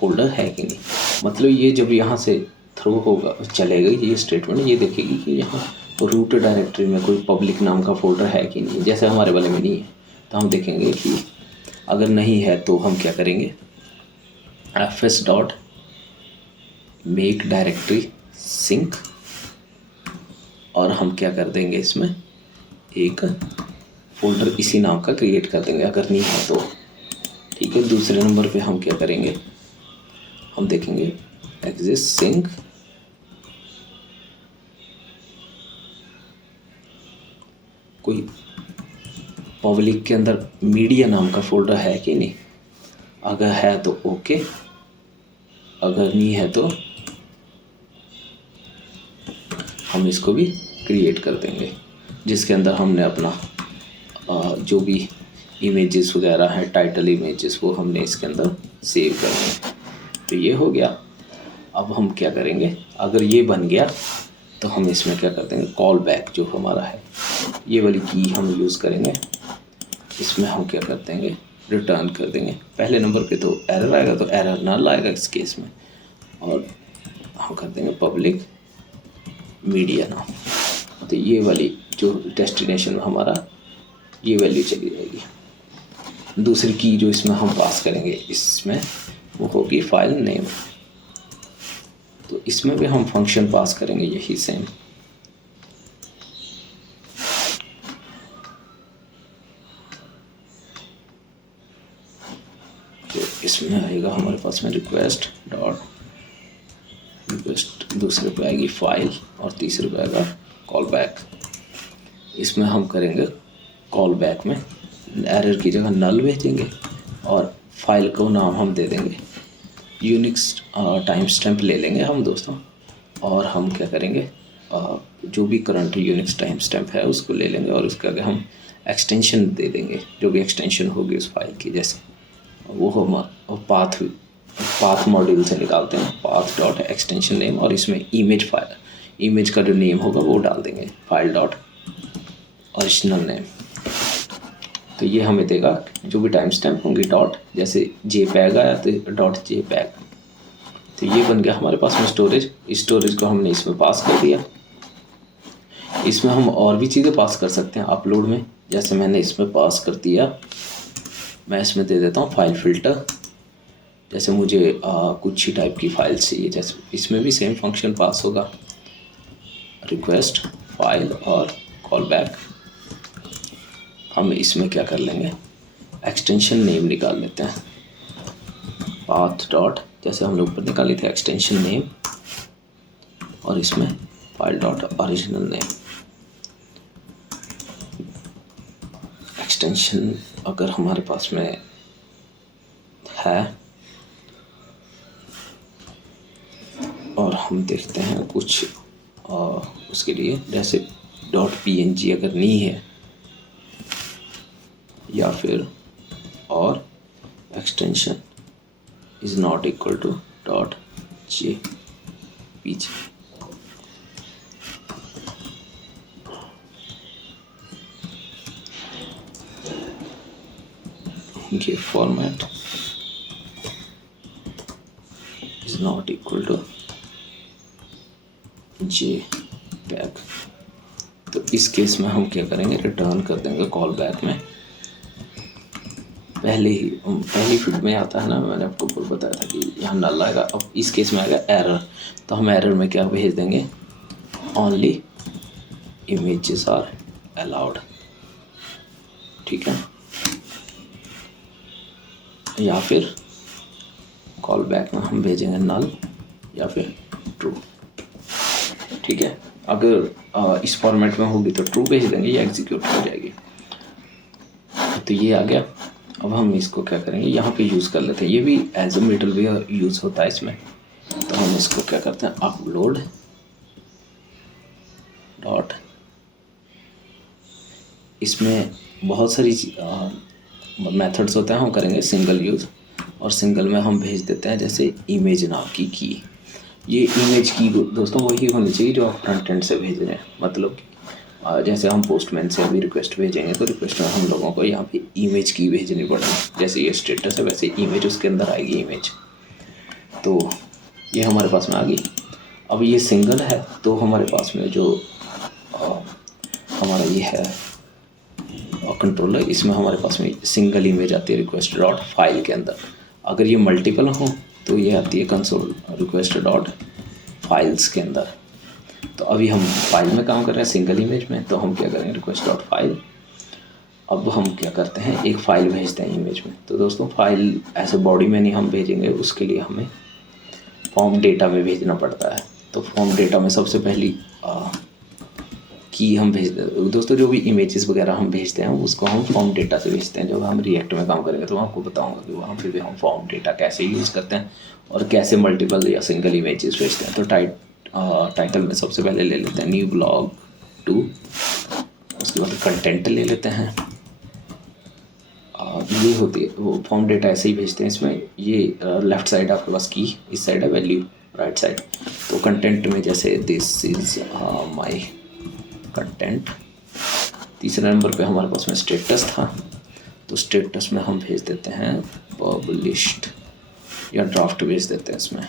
फोल्डर है कि नहीं। मतलब ये जब यहाँ से थ्रो होगा चलेगा ये स्टेटमेंट, ये देखेगी कि यहाँ रूट डायरेक्टरी में कोई पब्लिक नाम का फोल्डर है कि नहीं। जैसे हमारे वाले में नहीं है तो हम देखेंगे कि अगर नहीं है तो हम क्या करेंगे, fs dot make directory sync, और हम क्या कर देंगे इसमें एक फोल्डर इसी नाम का क्रिएट कर देंगे अगर नहीं है तो। ठीक है, दूसरे नंबर पे हम क्या करेंगे, हम देखेंगे एग्जिस्ट सिंक कोई पब्लिक के अंदर मीडिया नाम का फोल्डर है कि नहीं। अगर है तो ओके, अगर नहीं है तो हम इसको भी क्रिएट कर देंगे, जिसके अंदर हमने अपना जो भी इमेजेस वगैरह हैं, टाइटल इमेजेस, वो हमने इसके अंदर सेव करने। तो ये हो गया। अब हम क्या करेंगे, अगर ये बन गया तो हम इसमें क्या कर देंगे, कॉल बैक जो हमारा है ये वाली की हम यूज़ करेंगे। इसमें हम क्या कर देंगे, रिटर्न कर देंगे। पहले नंबर पे तो एरर आएगा, तो एरर ना लाएगा इस केस में, और हम कर देंगे पब्लिक मीडिया नाम। तो ये वाली जो डेस्टिनेशन में हमारा ये वैल्यू चली जाएगी। दूसरी की जो इसमें हम पास करेंगे इसमें वो होगी फाइल नेम। तो इसमें भी हम फंक्शन पास करेंगे यही सेम। तो इसमें आएगा हमारे पास में रिक्वेस्ट डॉट रिक्वेस्ट, दूसरे पे आएगी फाइल, और तीसरे पे आएगा कॉल बैक। इसमें हम करेंगे कॉल बैक में एरर की जगह नल भेजेंगे, और फाइल को नाम हम दे देंगे यूनिक्स टाइम स्टैम्प ले लेंगे हम दोस्तों, और हम क्या करेंगे जो भी करंट यूनिक्स टाइम स्टैम्प है उसको ले लेंगे, और उसके आगे हम एक्सटेंशन दे देंगे जो भी एक्सटेंशन होगी उस फाइल की। जैसे वो हम पाथ मॉड्यूल से निकालते हैं, पाथ डॉट एक्सटेंशन नेम, और इसमें इमेज का जो नेम होगा वो डाल देंगे फाइल डॉट ओरिजिनल नेम। तो ये हमें देगा जो भी टाइम स्टैम्प होंगी डॉट, जैसे JPEG आया तो डॉट JPEG। तो ये बन गया हमारे पास में स्टोरेज को हमने इसमें पास कर दिया। इसमें हम और भी चीज़ें पास कर सकते हैं अपलोड में, जैसे मैंने इसमें पास कर दिया, मैं इसमें दे देता हूँ फाइल फ़िल्टर। जैसे मुझे कुछ ही टाइप की फाइल चाहिए, जैसे इसमें भी सेम फंक्शन पास होगा, रिक्वेस्ट फाइल और कॉल बैक। हम इसमें क्या कर लेंगे, एक्सटेंशन नेम निकाल लेते हैं, पाथ डॉट जैसे हमने ऊपर निकाली थी एक्सटेंशन नेम, और इसमें file dot original name. Extension अगर हमारे पास में है, और हम देखते हैं कुछ उसके लिए, जैसे .png अगर नहीं है, या फिर और extension is not equal to .jpg। ये format is not equal to JPEG। तो इस केस में हम क्या करेंगे, रिटर्न कर देंगे कॉल बैक में। पहली फील्ड में आता है ना, मैंने आपको बताया था कि यहाँ नल आएगा। अब इस केस में आएगा एरर, तो हम एरर में क्या भेज देंगे, ओनली इमेजेस आर अलाउड। ठीक है, या फिर कॉल बैक में हम भेजेंगे नल या फिर ट्रू। ठीक है, अगर इस फॉर्मेट में होगी तो ट्रू भेज देंगे, ये एग्जीक्यूट हो जाएगी। तो ये आ गया। अब हम इसको क्या करेंगे, यहाँ पे यूज़ कर लेते हैं, ये भी as a middle way use होता है इसमें। तो हम इसको क्या करते हैं, अपलोड डॉट, इसमें बहुत सारी मेथड्स होते हैं, हम करेंगे सिंगल यूज़, और सिंगल में हम भेज देते हैं जैसे इमेज नाम की। ये इमेज की दोस्तों वही होनी चाहिए जो आप फ्रंट एंड से भेज रहे हैं, मतलब जैसे हम पोस्टमैन से अभी रिक्वेस्ट भेजेंगे तो रिक्वेस्ट में हम लोगों को यहाँ पे इमेज की भेजनी पड़ेगी। जैसे ये स्टेटस है वैसे इमेज उसके अंदर आएगी इमेज। तो ये हमारे पास में आ गई। अब ये सिंगल है तो हमारे पास में जो हमारा ये है कंट्रोलर, इसमें हमारे पास में सिंगल इमेज आती है रिक्वेस्ट डॉट फाइल के अंदर। अगर ये मल्टीपल हो तो ये आती है कंसोल रिक्वेस्ट डॉट फाइल्स के अंदर। तो अभी हम फाइल में काम कर रहे हैं सिंगल इमेज में, तो हम क्या करेंगे रिक्वेस्ट डॉट फाइल। अब हम क्या करते हैं एक फ़ाइल भेजते हैं इमेज में। तो दोस्तों फाइल ऐसे बॉडी में नहीं हम भेजेंगे, उसके लिए हमें फॉर्म डेटा में भेजना पड़ता है। तो फॉर्म डेटा में सबसे पहली की हम भेजते हैं दोस्तों, जो भी इमेजेस वगैरह हम भेजते हैं उसको हम फॉर्म डेटा से भेजते हैं। जब हम रिएक्ट में काम करेंगे तो मैं आपको बताऊंगा कि वहाँ पे भी हम फॉर्म डेटा कैसे यूज़ करते हैं और कैसे मल्टीपल या सिंगल इमेजेस भेजते हैं। तो टाइटल में सबसे पहले ले लेते हैं न्यू ब्लॉग 2, उसके बाद कंटेंट ले लेते हैं। ये होती है वो फॉर्म डेटा ऐसे ही भेजते हैं। इसमें ये लेफ़्ट साइड आपके पास की, इस साइड है वैल्यू, राइट साइड। तो कंटेंट में जैसे दिस इज़ माई कंटेंट। तीसरे नंबर पे हमारे पास में स्टेटस था, तो स्टेटस में हम भेज देते हैं पब्लिश्ड या ड्राफ्ट भेज देते हैं इसमें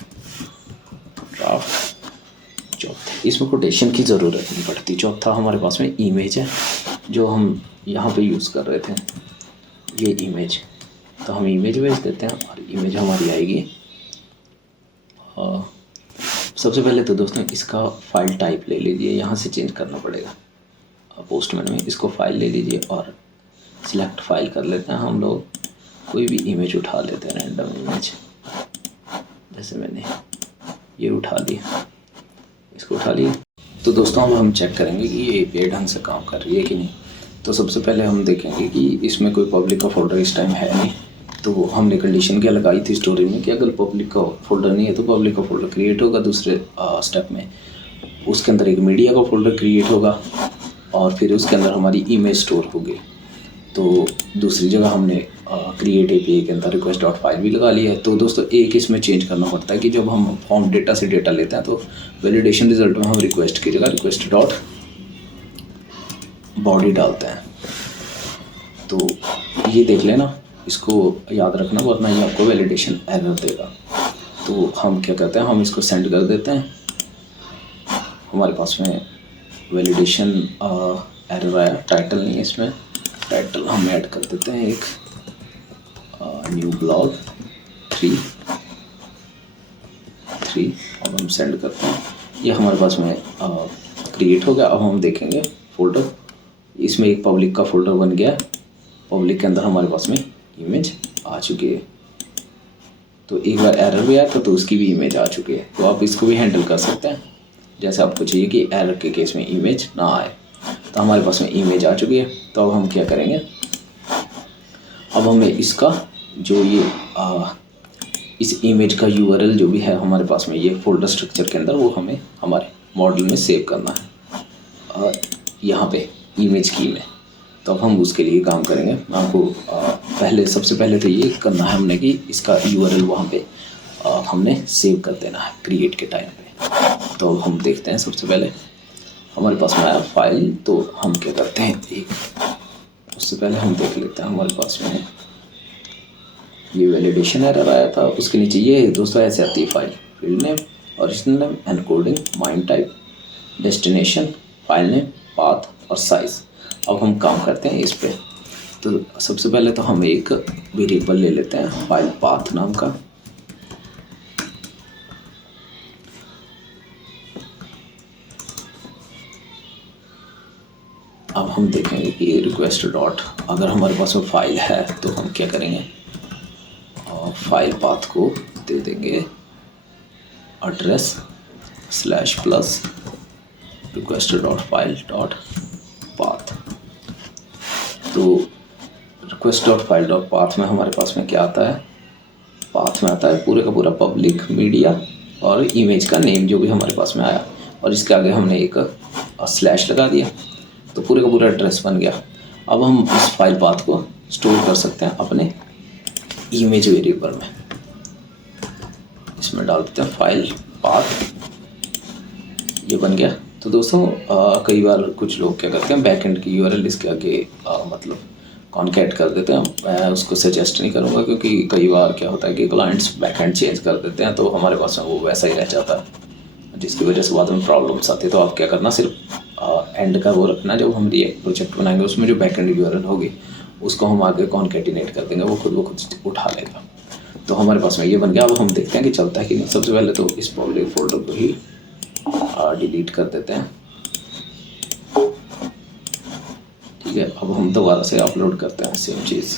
ड्राफ्ट। चौथा इसमें कोटेशन की ज़रूरत नहीं पड़ती। चौथा हमारे पास में इमेज है जो हम यहाँ पे यूज़ कर रहे थे, ये इमेज। तो हम इमेज भेज देते हैं और इमेज हमारी आएगी। सबसे पहले तो दोस्तों इसका फाइल टाइप ले लीजिए, यहाँ से चेंज करना पड़ेगा पोस्टमैन में। इसको फाइल ले लीजिए और सिलेक्ट फाइल कर लेते हैं हम लोग। कोई भी इमेज उठा लेते हैं, रैंडम इमेज। जैसे मैंने ये उठा लिया, इसको उठा लिया। तो दोस्तों हम चेक करेंगे कि ये ढंग से काम कर रही है कि नहीं। तो सबसे पहले हम देखेंगे कि इसमें कोई पब्लिक का फोल्डर इस टाइम है नहीं। तो हमने कंडीशन क्या लगाई थी स्टोरी में कि अगर पब्लिक का फोल्डर नहीं है तो पब्लिक का फोल्डर क्रिएट होगा। दूसरे स्टेप में उसके अंदर एक मीडिया का फोल्डर क्रिएट होगा और फिर उसके अंदर हमारी इमेज स्टोर होगी। तो दूसरी जगह हमने क्रिएट एपीआई के अंदर रिक्वेस्ट डॉट फाइल भी लगा लिया है। तो दोस्तों एक इसमें चेंज करना पड़ता है कि जब हम फॉर्म डेटा से डेटा लेते हैं तो वैलिडेशन रिजल्ट में हम रिक्वेस्ट की जगह रिक्वेस्ट डॉट बॉडी डालते हैं। तो ये देख लेना, इसको याद रखना, वरना ये आपको वैलिडेशन एरर देगा। तो हम क्या करते हैं, हम इसको सेंड कर देते हैं। हमारे पास में वैलिडेशन एरर आया, टाइटल नहीं है इसमें। टाइटल हम ऐड कर देते हैं एक न्यू ब्लॉग 3 और हम सेंड करते हैं। ये हमारे पास में क्रिएट हो गया। अब हम देखेंगे फोल्डर, इसमें एक पब्लिक का फोल्डर बन गया। पब्लिक के अंदर हमारे पास में इमेज आ चुकी है। तो एक बार एरर भी आया था तो उसकी भी इमेज आ चुकी है। तो आप इसको भी हैंडल कर सकते हैं जैसे आपको चाहिए कि एरर के केस में इमेज ना आए। तो हमारे पास में इमेज आ चुकी है। तो अब हम क्या करेंगे, अब हमें इसका जो ये इस इमेज का यूआरएल जो भी है हमारे पास में ये फोल्डर स्ट्रक्चर के अंदर, वो हमें हमारे मॉडल में सेव करना है यहाँ पे इमेज की में। तो अब हम उसके लिए काम करेंगे। आपको सबसे पहले तो ये करना है हमने कि इसका यूआरएल वहाँ पे हमने सेव कर देना है क्रिएट के टाइम पे। तो अब हम देखते हैं, सबसे पहले हमारे पास में आया फाइल। तो हम क्या करते हैं, उससे पहले हम देख लेते हैं हमारे पास में ये वैलिडेशन एरर आया था। उसके नीचे ये दोस्तों ऐसे आती है file, field name, original name, encoding, mine type, destination, file name, path और साइज़। अब हम काम करते हैं इस पे। तो सबसे पहले तो हम एक वेरिएबल ले लेते हैं फाइल पाथ नाम का। अब हम देखेंगे कि रिक्वेस्ट डॉट, अगर हमारे पास वो फाइल है तो हम क्या करेंगे, फाइल पाथ को दे देंगे address /+ request dot file dot path. तो request dot file dot path में हमारे पास में क्या आता है, पाथ में आता है पूरे का पूरा पब्लिक, मीडिया और इमेज का नेम जो भी हमारे पास में आया, और इसके आगे हमने एक स्लैश लगा दिया। तो पूरे का पूरा एड्रेस बन गया। अब हम इस फाइल पाथ को स्टोर कर सकते हैं अपने इमेज वेरिएबल में। इसमें डाल देते हैं फाइल पाथ, ये बन गया तो दोस्तों कई बार कुछ लोग क्या करते हैं, बैकएंड की यूआरएल इसके आगे मतलब कॉन्कैट कर देते हैं। मैं उसको सजेस्ट नहीं करूँगा, क्योंकि कई बार क्या होता है कि क्लाइंट्स बैकएंड चेंज कर देते हैं, तो हमारे पास में वो वैसा ही रह जाता है, जिसकी वजह से बाद में प्रॉब्लम्स आती है। तो आप क्या करना, सिर्फ एंड का वो रखना, जब हम रिएक्ट प्रोजेक्ट बनाएंगे उसमें जो बैकएंड यूआरएल होगी उसको हम आगे कॉन्कैटिनेट कर देंगे, वो खुद उठा लेगा। तो हमारे पास में ये बन गया। अब हम देखते हैं कि चलता है कि नहीं। सबसे पहले तो इस पब्लिक फोल्डर को ही डिलीट कर देते हैं। ठीक है, अब हम दोबारा से अपलोड करते हैं सेम चीज़।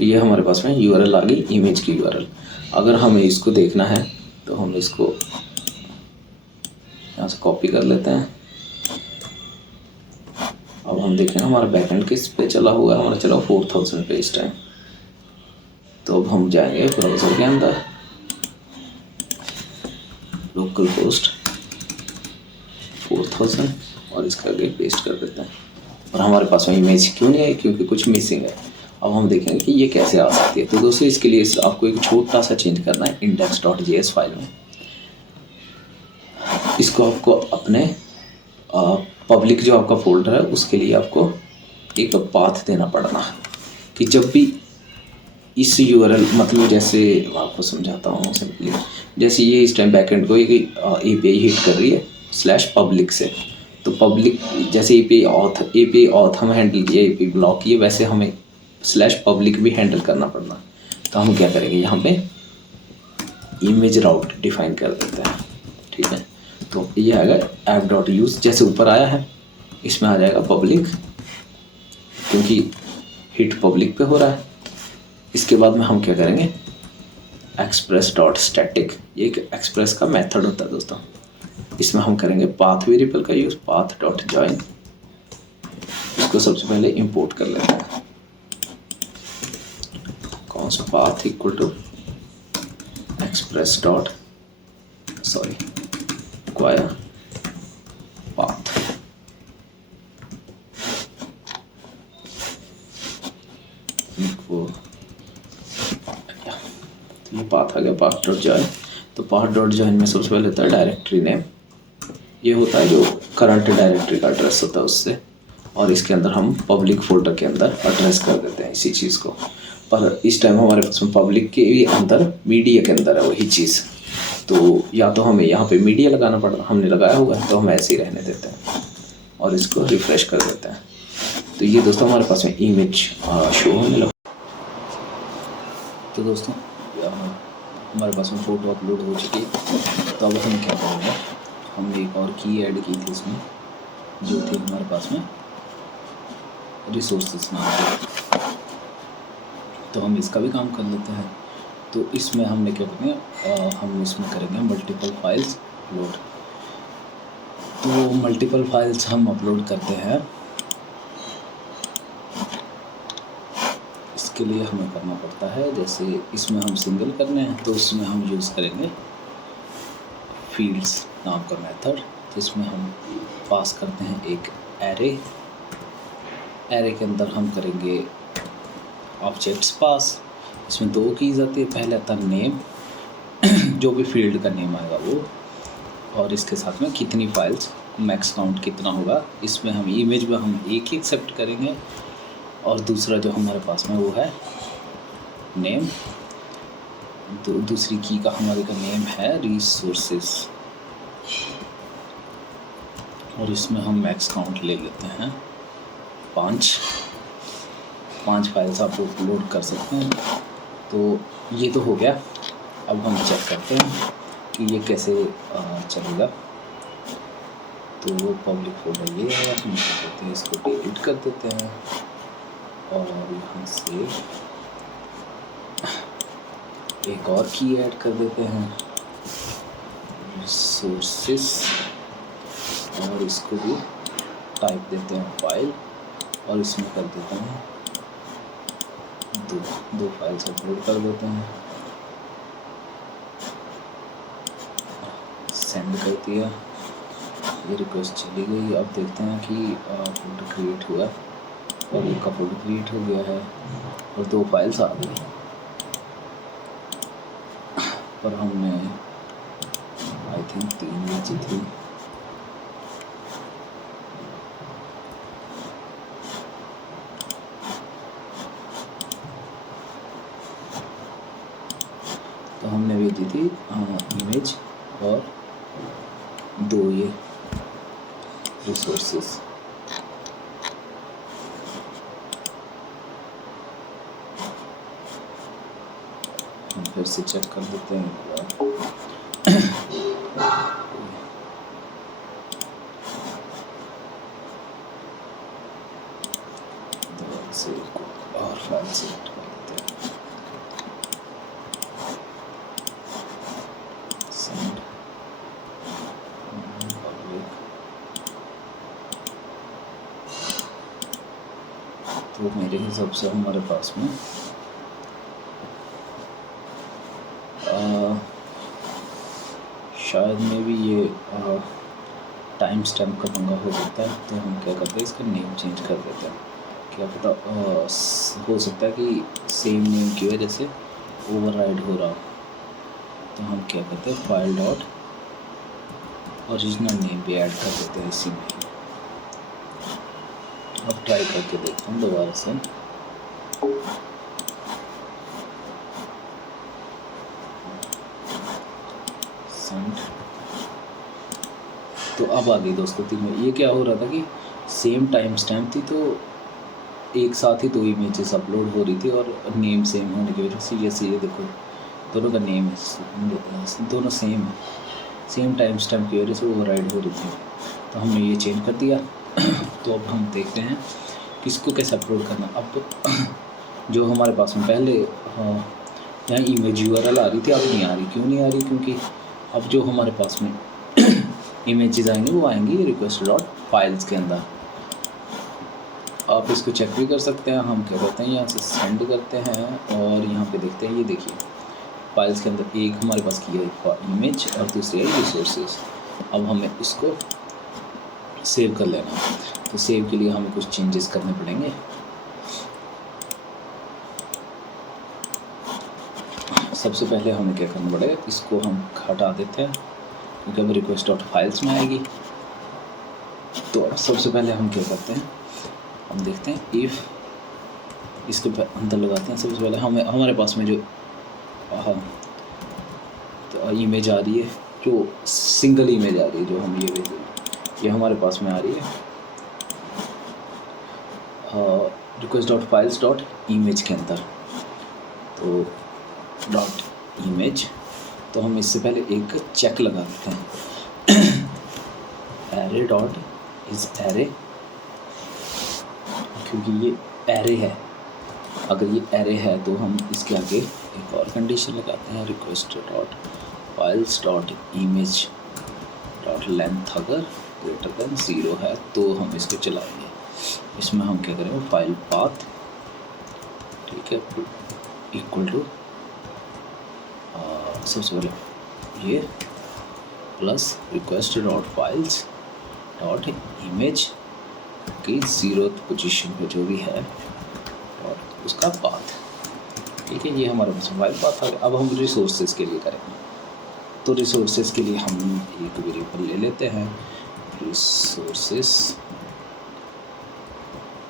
ये हमारे पास में यूआरएल आ गई, इमेज की यूआरएल। अगर हमें इसको देखना है तो हम इसको यहाँ से कॉपी कर लेते हैं। अब हम देखेंगे हमारा बैकएंड किस पे चला हुआ है। हमारा चला 4000 पे इस टाइम। तो अब हम जाएंगे ब्राउज़र के अंदर, लोकल होस्ट 4000 और इसका आगे पेस्ट कर देते हैं। और हमारे पास में इमेज क्यों नहीं है, क्योंकि कुछ मिसिंग है। अब हम देखेंगे कि ये कैसे आ सकती है। तो दोस्तों इसके लिए आपको एक छोटा सा चेंज करना है index.js फाइल में। इसको आपको अपने पब्लिक जो आपका फोल्डर है उसके लिए आपको एक पाथ देना पड़ना, कि जब भी इस यूआरएल, मतलब जैसे मैं आपको समझाता हूँ सिंपली, जैसे ये इस टाइम बैकएंड को एक एपीआई हिट कर रही है /पब्लिक से, तो पब्लिक जैसे एपीआई ऑथ हम हैंडल किया, एपीआई ब्लॉक किए, वैसे हमें /पब्लिक भी हैंडल करना पड़ना। तो हम क्या करेंगे, यहाँ पे इमेज राउट डिफाइन कर देते हैं। ठीक है, तो ये आएगा app.use, जैसे ऊपर आया है इसमें आ जाएगा पब्लिक, क्योंकि हिट पब्लिक पे हो रहा है। इसके बाद में हम क्या करेंगे, express.static, ये एक एक्सप्रेस का मेथड होता है दोस्तों। इसमें हम करेंगे पाथ वेरिएबल का यूज़, path.join। इसको सबसे पहले इंपोर्ट कर लेते हैं। कौन सा path equal to acquire path. ये पाथ आ गया, path.join। तो path.join में सबसे पहले होता है डायरेक्टरी नेम। ये होता है जो करंट डायरेक्टरी का एड्रेस होता है उससे, और इसके अंदर हम पब्लिक फोल्डर के अंदर एड्रेस कर देते हैं इसी चीज़ को। पर इस टाइम हमारे पास में पब्लिक के भी अंदर मीडिया के अंदर है वही चीज़, तो या तो हमें यहाँ पे मीडिया लगाना पड़ता, हमने लगाया हुआ है तो हम ऐसे ही रहने देते हैं और इसको रिफ़्रेश कर देते हैं। तो ये दोस्तों हमारे पास में इमेज शो होने लगा। तो दोस्तों हमारे पास में फ़ोटो अपलोड हो चुकी है। तो अब हम क्या करेंगे, हमने एक और की ऐड की थी इसमें, जो थी हमारे पास में रिसोर्सेस नाम की। तो हम इसका भी काम कर लेते हैं। तो इसमें हमने क्या करेंगे, हम इसमें करेंगे मल्टीपल फाइल्स अपलोड। तो मल्टीपल फाइल्स हम अपलोड करते हैं, इसके लिए हमें करना पड़ता है, जैसे इसमें हम सिंगल करने हैं तो उसमें हम यूज़ करेंगे फील्ड्स नाम का मेथड। तो इसमें हम पास करते हैं एक एरे के अंदर हम करेंगे ऑब्जेक्ट्स पास। इसमें 2 कीज़ आती है, पहले आता है नेम जो भी फील्ड का नेम आएगा वो, और इसके साथ में कितनी फाइल्स, मैक्स काउंट कितना होगा। इसमें हम इमेज में हम एक ही एक्सेप्ट करेंगे, और दूसरा जो हमारे पास में वो है नेम। दूसरी की का हमारे का नेम है रिसोर्सेस, और इसमें हम मैक्स काउंट ले लेते हैं 5 फाइल्स आप अपलोड कर सकते हैं। तो ये तो हो गया। अब हम चेक करते हैं कि ये कैसे चलेगा। तो वो पब्लिक फोल्डर ये है, हम क्या करते हैं, इसको डिलीट कर देते हैं और यहाँ से एक और की ऐड कर देते हैं रिसोर्सेस, और इसको भी टाइप देते हैं फाइल, और इसमें कर देते हैं दो फाइल्स अपलोड कर देते हैं। सेंड कर दिया, ये रिक्वेस्ट चली गई। अब देखते हैं कि फोल्डर क्रिएट हुआ, और एक का फोल्डर क्रिएट हो गया है और 2 फाइल्स आ गई। पर हमने थिंक 3 इमेज थी। तो हमने भेजी थी इमेज और 2 ये रिसोर्सेस। हम फिर से चेक कर देते हैं एक बार। से और फाइल सेलेक्ट कर देते हैं, सेंड पब्लिक। तो मेरे हिसाब से हमारे पास में शायद में भी ये टाइम स्टैम्प का पंगा हो सकता है। तो हम क्या करते हैं, इसका नेम चेंज कर देते हैं। क्या पता हो सकता है कि सेम नेम की वजह से ओवरराइड हो रहा हो। तो हम क्या करते हैं, फाइल डॉट ओरिजिनल नेम भी ऐड कर देते हैं इसी में। अब ट्राई करके देखते हैं दोबारा से। तो अब आ गई दोस्तों 3 में। ये क्या हो रहा था कि सेम टाइम स्टैम्प थी, तो एक साथ ही 2 इमेजेस अपलोड हो रही थी और नेम सेम होने की वजह से ये देखो दोनों का नेम है, दोनों सेम है, सेम टाइम स्टैम्प की वजह से ओवरराइड हो रही थी। तो हमने ये चेंज कर दिया। तो अब हम देखते हैं किसको कैसे अपलोड करना। अब जो हमारे पास में पहले यहाँ इमेज URL आ रही थी, अब नहीं आ रही। क्यों नहीं आ रही? क्योंकि अब जो हमारे पास में इमेजेस आएंगे वो आएंगी रिक्वेस्ट डॉट फाइल्स के अंदर। आप इसको चेक भी कर सकते हैं। हम क्या करते हैं, यहाँ से सेंड करते हैं और यहाँ पे देखते हैं, ये देखिए फाइल्स के अंदर एक हमारे पास की है इमेज और दूसरी है रिसोर्सेज। अब हमें इसको सेव कर लेना। तो सेव के लिए हमें कुछ चेंजेस करने पड़ेंगे। सबसे पहले हमें क्या करना पड़ेगा, इसको हम हटा देते हैं क्योंकि अब रिक्वेस्ट डॉट फाइल्स में आएगी। तो सबसे पहले हम क्या करते हैं, हम देखते हैं इफ़ इसके अंदर लगाते हैं। सबसे पहले हमारे पास में जो तो इमेज आ रही है, जो सिंगल इमेज आ रही है, जो हम ये हमारे पास में आ रही है request dot files dot image के अंदर। तो डॉट इमेज, तो हम इससे पहले एक चेक लगा देते हैं, एरे डॉट इज एरे, क्योंकि ये एरे है। अगर ये एरे है तो हम इसके आगे एक और कंडीशन लगाते हैं, request dot files dot image dot length अगर ग्रेटर देन 0 है तो हम इसको चलाएंगे। इसमें हम क्या करेंगे, फाइल पाथ, ठीक है, इक्वल टू सबसे पहले ये plus request dot files dot image की 0th पोजीशन पे जो भी है डॉट उसका पाथ, ठीक है। ये हमारे पास फाइल पाथ आ गया। अब हम रिसोर्सेज के लिए करेंगे। तो रिसोर्सेज के लिए हम एक वेरिएबल ले लेते हैं, रिसोर्सेज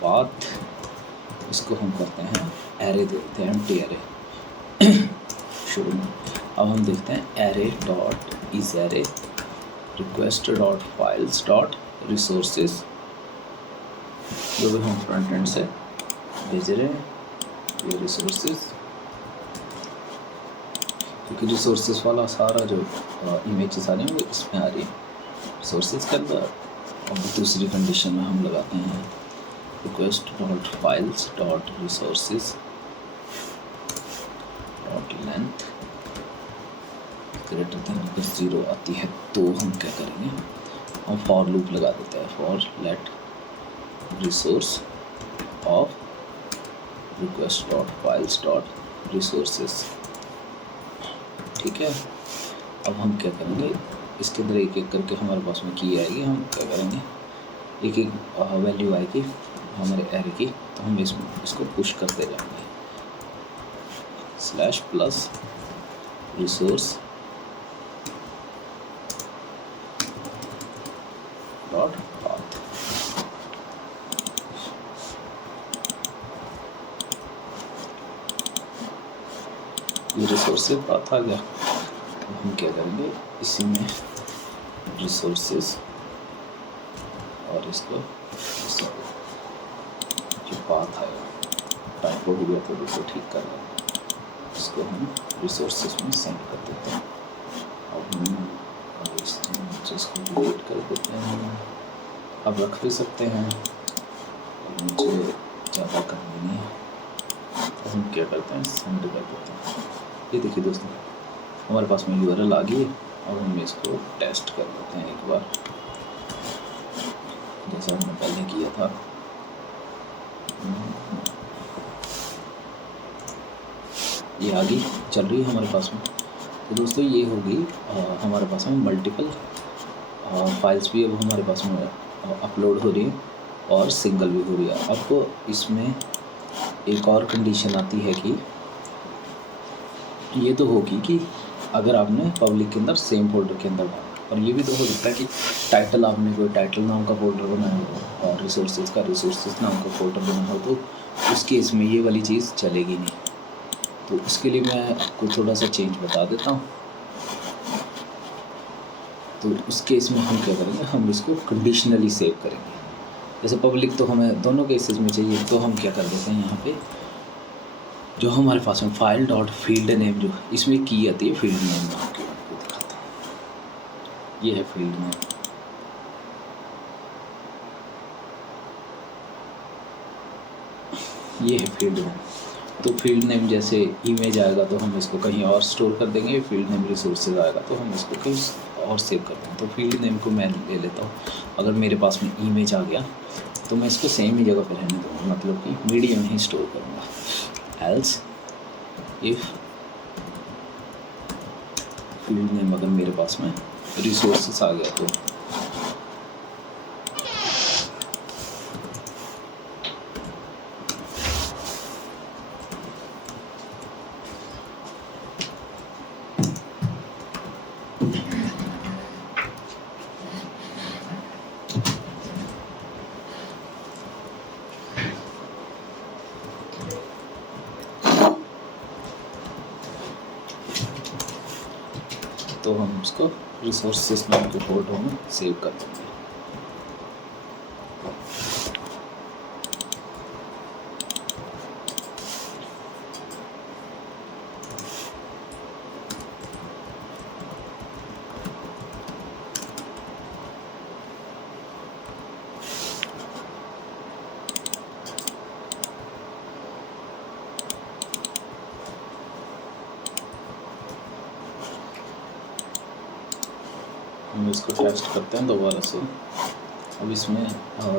पाथ, इसको हम करते हैं एरे, देते हैं एम्प्टी एरे शुरू में। अब हम देखते हैं array dot is array request dot files dot resources, जो भी हम फ्रंट एंड से भेज रहे हैं ये रिसोर्सेज, क्योंकि रिसोर्सेज वाला सारा जो इमेजेस आ रही हैं वो इसमें आ रही है रिसोर्सेज के अंदर। अब दूसरी कंडीशन में हम लगाते हैं request dot files dot resources dot length greater than 0 आती है तो हम क्या करेंगे, हम फॉर लूप लगा देते हैं, for let resource of request dot files dot resources, ठीक है। अब हम क्या करेंगे, इसके अंदर एक एक करके हमारे पास में की आएगी। हम क्या करेंगे, एक एक वैल्यू आएगी हमारे एरे की, तो हम इसको पुश करते जाएंगे, स्लैश प्लस रिसोर्स ये रिसोर्सेज पाथ आ गया। तो हम क्या करेंगे, इसी में रिसोर्सेज और इसको जो पाथ आएगा, टाइपो हो गया तो इसको ठीक कर लेंगे, इसको हम रिसोर्सेज में सेंड कर देते हैं। अब हम इसको डिलीट कर देते हैं। अब रख भी सकते हैं, मुझे ज़्यादा करनी नहीं है, तो हम क्या करते हैं, सेंड कर देते हैं। ये देखिए दोस्तों, हमारे पास में यूआरएल आ गई। और हम इसको टेस्ट कर लेते हैं एक बार, जैसा हमने पहले किया था। ये आ गई, चल रही है हमारे पास में। तो दोस्तों ये होगी हमारे पास में मल्टीपल फाइल्स भी अब हमारे पास में अपलोड हो रही है और सिंगल भी हो रही है। अब इसमें एक और कंडीशन आती है कि ये तो होगी कि अगर आपने पब्लिक के अंदर सेम फोल्डर के अंदर डाला, और ये भी तो हो सकता है कि टाइटल आपने कोई टाइटल नाम का फोल्डर बनाया हो और रिसोर्सेज का रिसोर्सेज नाम का फोल्डर बनाया हो, तो उस केस में ये वाली चीज़ चलेगी नहीं। तो उसके लिए मैं आपको थोड़ा सा चेंज बता देता हूँ। तो उस केस में हम क्या करेंगे, हम इसको कंडीशनली सेव करेंगे। जैसे पब्लिक तो हमें दोनों केसेस में चाहिए, तो हम क्या कर देते हैं, यहाँ पे जो हमारे पास में फाइल डॉट फील्ड नेम, जो इसमें की आती है फील्ड नेम, मैं आपको दिखाता हूँ। ये है फील्ड नेम। ये है फील्ड नेम। तो फील्ड नेम जैसे इमेज आएगा तो हम इसको कहीं और स्टोर कर देंगे, फील्ड नेम रिसोर्सेज आएगा तो हम इसको कहीं और सेव कर देंगे। तो फील्ड नेम को मैं ले लेता हूँ। अगर मेरे पास में इमेज आ गया तो मैं इसको सेम ही जगह पे रहने दूँगा, मतलब कि मीडिया में ही स्टोर करूँगा। एल्स इफ़ फील्ड नेम अगर मेरे पास में रिसोर्सेस आ गया तो हम उसको रिसोर्सेस नाम के फोल्डर में सेव कर देंगे। हम इसको टेस्ट करते हैं दोबारा से। अब इसमें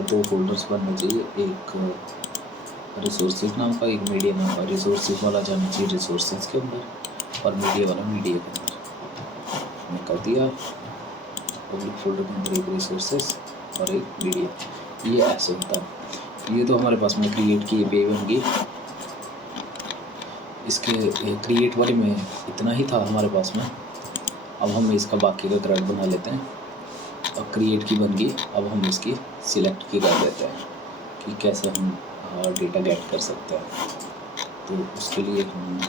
दो फोल्डर्स बनने चाहिए, एक रिसोर्सेज नाम का, एक मीडिया नाम का। रिसोर्सेज वाला जाना चाहिए रिसोर्सेज के अंदर और मीडिया वाला मीडिया के अंदर। हमने कर दिया, पब्लिक फोल्डर के अंदर एक रिसोर्सेज और एक मीडिया। ये ऐसे होता है। ये तो हमारे पास में क्रिएट की पे बन गई। इसके क्रिएट वाले में इतना ही था हमारे पास में। अब हम इसका बाकी का ग्रेड बना लेते हैं। अब क्रिएट की बन गई, अब हम इसकी सिलेक्ट की कर देते हैं कि कैसे हम डेटा गेट कर सकते हैं। तो उसके लिए हम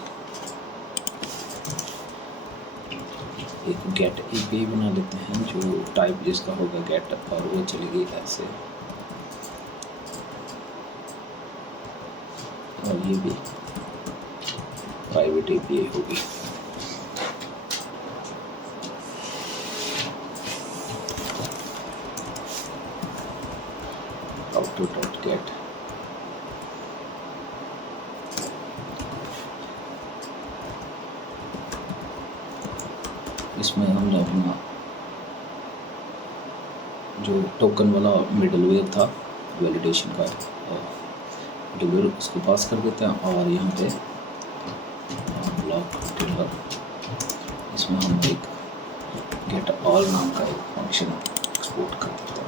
एक गेट एपीआई बना लेते हैं, जो टाइप जिसका होगा गेट, और वो चलेगी ऐसे। और ये भी प्राइवेट एपीआई होगी। auto.get इसमें हमने अपना जो टोकन वाला मिडलवेयर था वैलिडेशन का मिडलवेयर, उसको पास कर देते हैं। और यहाँ पे ब्लॉक टिलर, इसमें हम एक गेट ऑल नाम का एक फंक्शन एक्सपोर्ट कर देते हैं।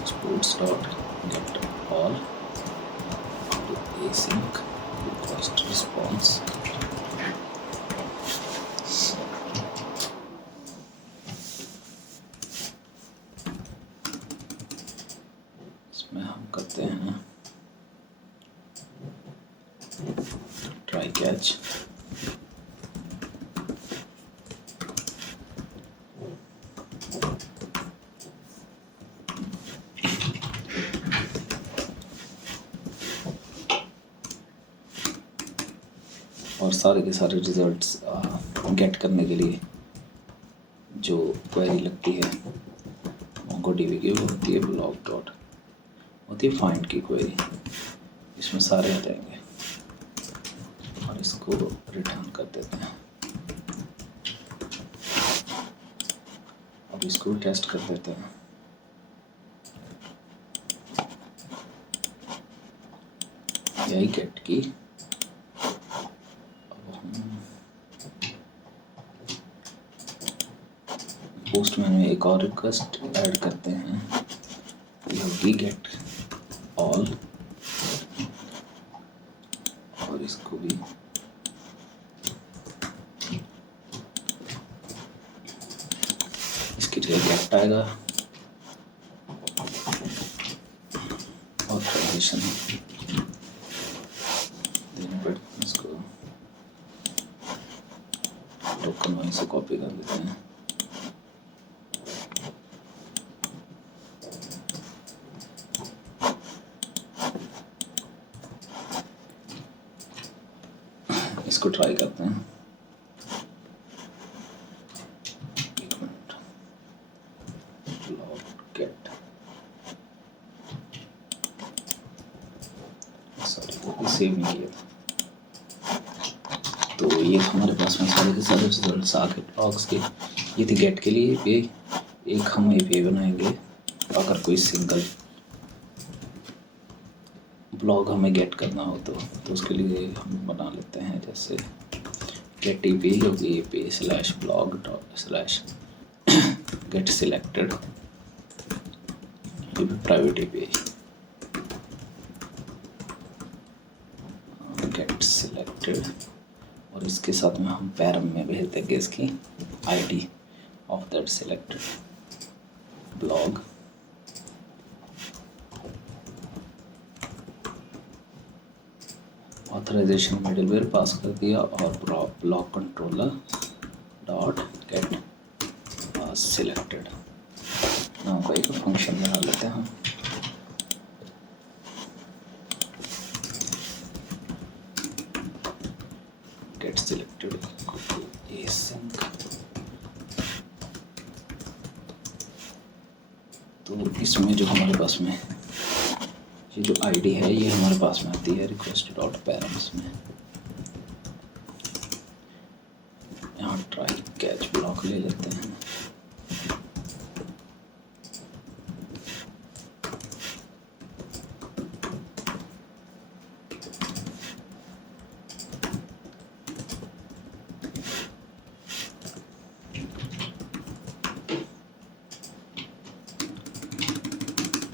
Exports dot get all async request response। इसमें हम करते हैं ट्राई कैच, और सारे के सारे रिजल्ट्स गेट करने के लिए जो क्वेरी लगती है मोंगोडीबी की वो होती है ब्लॉग डॉट, होती है फाइंड की क्वेरी। इसमें सारे आ जाएंगे और इसको रिटर्न कर देते हैं। अब इसको टेस्ट कर देते हैं। यही गेट की। अब हम पोस्ट में एक और रिक्वेस्ट ऐड करते हैं, ये होगी गेट ऑल, और इसको भी इसकी जगह गेट आएगा। ऑथराइजेशन देने पर इसको टोकन वहीं से कॉपी कर देते हैं। इसको ट्राई करते हैं। एक मिनट, गेट, सॉरी वो भी सेव नहीं किया था। तो ये हमारे पास में सारे के सारे रिजल्ट्स आ गए ब्लॉग्स के। ये थी गेट के लिए पे। एक हम ये बनाएंगे, अगर कोई सिंगल ब्लॉग हमें गेट करना हो तो उसके लिए हम बना लेते हैं, जैसे गेट ई पे होगी, ए पे slash blog dot slash get selected, ये भी प्राइवेट ई पे गेट सिलेक्टेड, और इसके साथ में हम पैरम में भेज देंगे इसकी ID of that selected blog. Authorisation middleware pass कर दिया, और blog controller dot get selected नाम का एक फंक्शन बना लेते हैं हम। गेट सिलेक्टेड async, तो इसमें जो हमारे पास में ये जो आईडी है ये हमारे पास में आती है रिक्वेस्ट डॉट पैरम्स में। यहाँ ट्राई कैच ब्लॉक ले लेते हैं।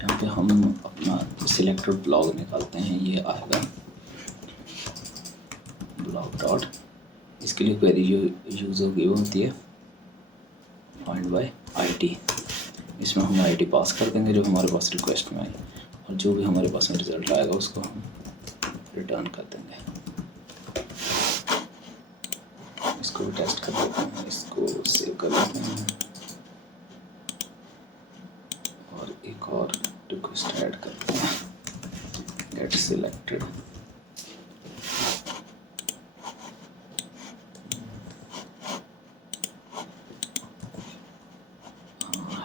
यहाँ पे हम अपना सिलेक्टेड ब्लॉग निकालते हैं, ये आएगा ब्लॉग डॉट। इसके लिए क्वेरी जो यूज़ होगी वो होती है फाइंड बाय आईडी। इसमें हम आईडी पास कर देंगे जो हमारे पास रिक्वेस्ट में आई, और जो भी हमारे पास में रिजल्ट आएगा उसको हम रिटर्न कर देंगे। इसको भी टेस्ट कर देते हैं, इसको सेव कर लेते हैं और एक और रिक्वेस्ट ऐड करते हैं, गेट सिलेक्टेड।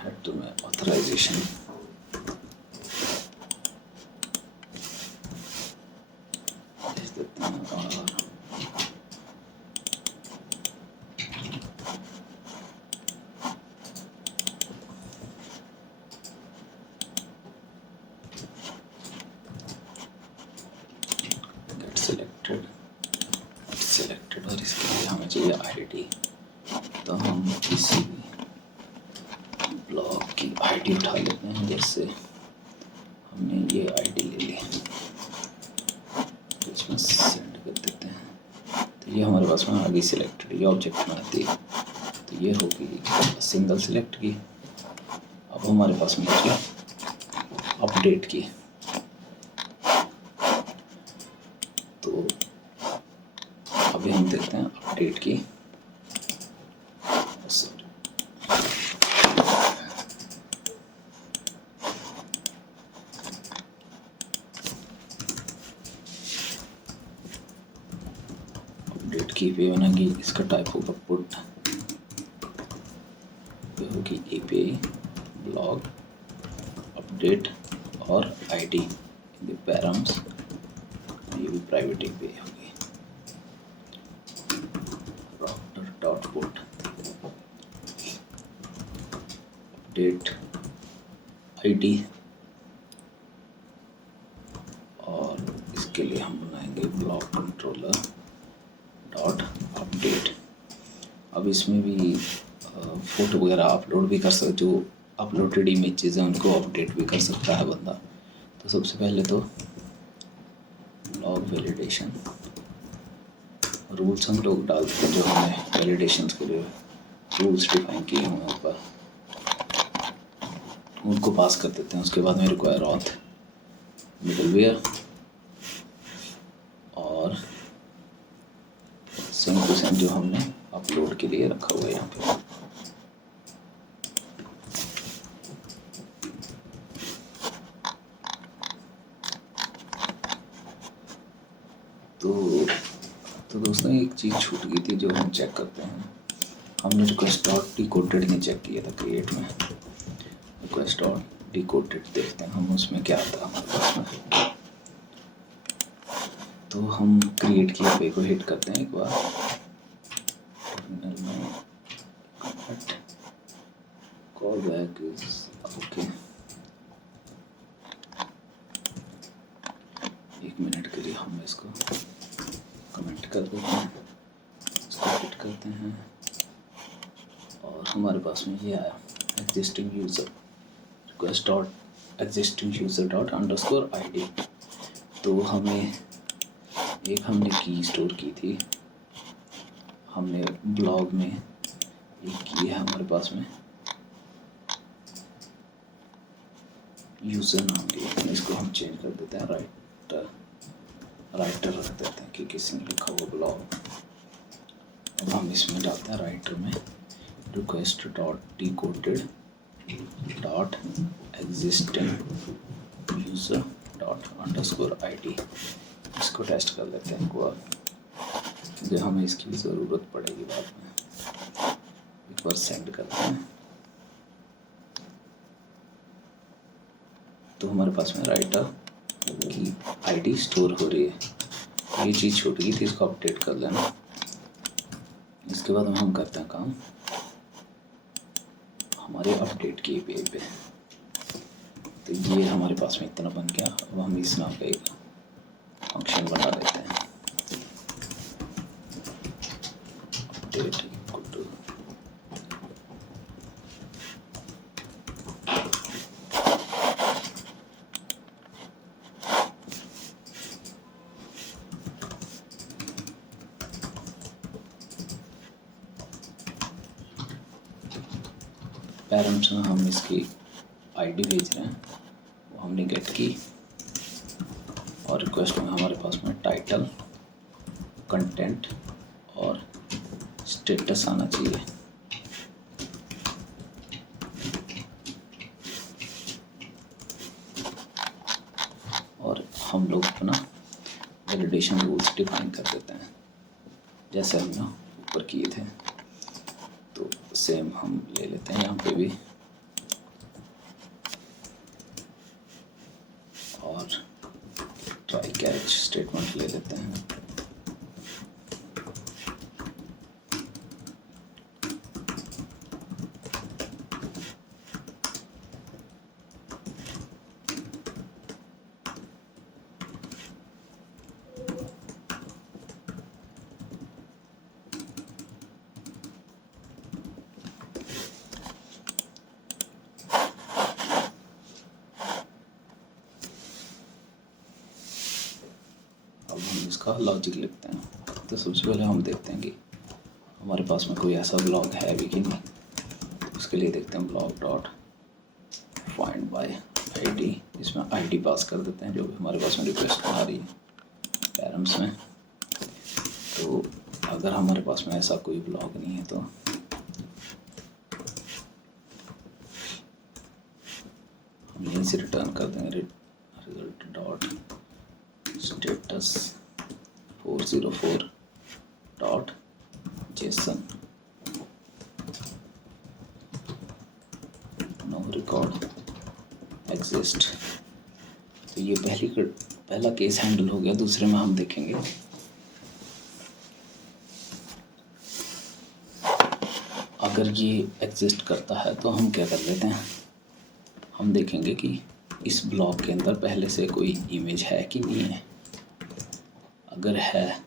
हेड टू में ऑथराइजेशन, भेज देते हैं, और सिलेक्टेड, और इसके लिए हमें चाहिए आईडी। तो हम किसी भी ब्लॉग की आईडी उठा लेते हैं, जैसे हमने ये आईडी ले ली, तो इसमें सेंड कर देते हैं। तो ये हमारे पास में आगे सिलेक्टेड ये ऑब्जेक्ट में आती है, तो ये होगी सिंगल सिलेक्ट की। अब हमारे पास में बची अपडेट की, तो अपडेट की, सॉरी, अपडेट की पे बनेगी, इसका टाइप होगा पुट, पे होगी API ब्लॉग अपडेट और ID इन द पैरम्स, ये भी प्राइवेट API होगी, router dot put update ID, और इसके लिए हम बनाएंगे ब्लॉक कंट्रोलर डॉट अपडेट। अब इसमें भी फ़ोटो वगैरह अपलोड भी कर सकते, जो अपलोडेड इमेजेस हैं उनको अपडेट भी कर सकता है बंदा। तो सबसे पहले तो ब्लॉग वैलिडेशन रूल्स हम लोग डालते हैं, जो हमने वैलिडेशन के लिए रूल्स डिफाइन किए हुए हैं ऊपर, उनको पास कर देते हैं। उसके बाद में रिक्वायर ऑथ मिडलवेयर और सिंक टू सिंक जो हमने अपलोड के लिए रखा हुआ है यहाँ पे। तो दोस्तों एक चीज़ छूट गई थी जो हम चेक करते हैं। हमने रिक्वेस्ट डॉट डिकोडेड नहीं चेक किया था क्रिएट में। रिक्वेस्ट डॉट डिकोडेड देखते हैं हम उसमें क्या आता है हमारे पास में। तो हम क्रिएट की पे को हिट करते हैं एक बार टर्मिनल में, but call back is okay. एक मिनट के लिए हम इसको कमेंट कर देते हैं, इसको हिट करते हैं और हमारे पास में ये आया existing user request dot existing user dot underscore ID। तो हमें एक हमने की स्टोर की थी, हमने ब्लॉग में एक की है हमारे पास में यूज़र नाम की, इसको हम चेंज कर देते हैं राइटर रख देते हैं कि किसी ने लिखा हुआ ब्लॉग। अब हम इसमें डालते हैं राइटर में request dot decoded dot existing user dot underscore ID। इसको टेस्ट कर लेते हैं एक बार, जो हमें इसकी ज़रूरत पड़ेगी बाद में। एक बार सेंड करते हैं तो हमारे पास में राइटर की ID स्टोर हो रही है। ये चीज़ छूट गई थी, इसको अपडेट कर लेना। इसके बाद में हम करते हैं काम हमारे अपडेट की API पे। तो ये हमारे पास में इतना बन गया। अब हम इस नाम पे एक फंक्शन बना देते हैं अपडेट इक्वल टू पैरेंट्स में हम इसकी ID भेज रहे हैं, वो हमने गेट की, और रिक्वेस्ट में हमारे पास में टाइटल कंटेंट और स्टेटस आना चाहिए। और हम लोग अपना वैलिडेशन रूल्स डिफाइन कर देते हैं जैसे हमने ऊपर किए थे। तो सेम हम ले लेते हैं यहाँ पे भी, और ट्राई कैच स्टेटमेंट ले लेते हैं। अब हम इसका लॉजिक लिखते हैं। तो सबसे पहले हम देखते हैं कि हमारे पास में कोई ऐसा ब्लॉग है भी कि नहीं। उसके लिए देखते हैं blog dot find by ID। इसमें ID पास कर देते हैं जो भी हमारे पास में रिक्वेस्ट आ रही है पैरम्स में। तो अगर हमारे पास में ऐसा कोई ब्लॉक नहीं है तो हम यहीं से रिटर्न कर देंगे result dot status 404 dot JSON no record exist. तो ये पहला केस हैंडल हो गया। दूसरे में हम देखेंगे अगर ये एग्जिस्ट करता है तो हम क्या कर लेते हैं, हम देखेंगे कि इस ब्लॉक के अंदर पहले से कोई इमेज है कि नहीं है। अगर है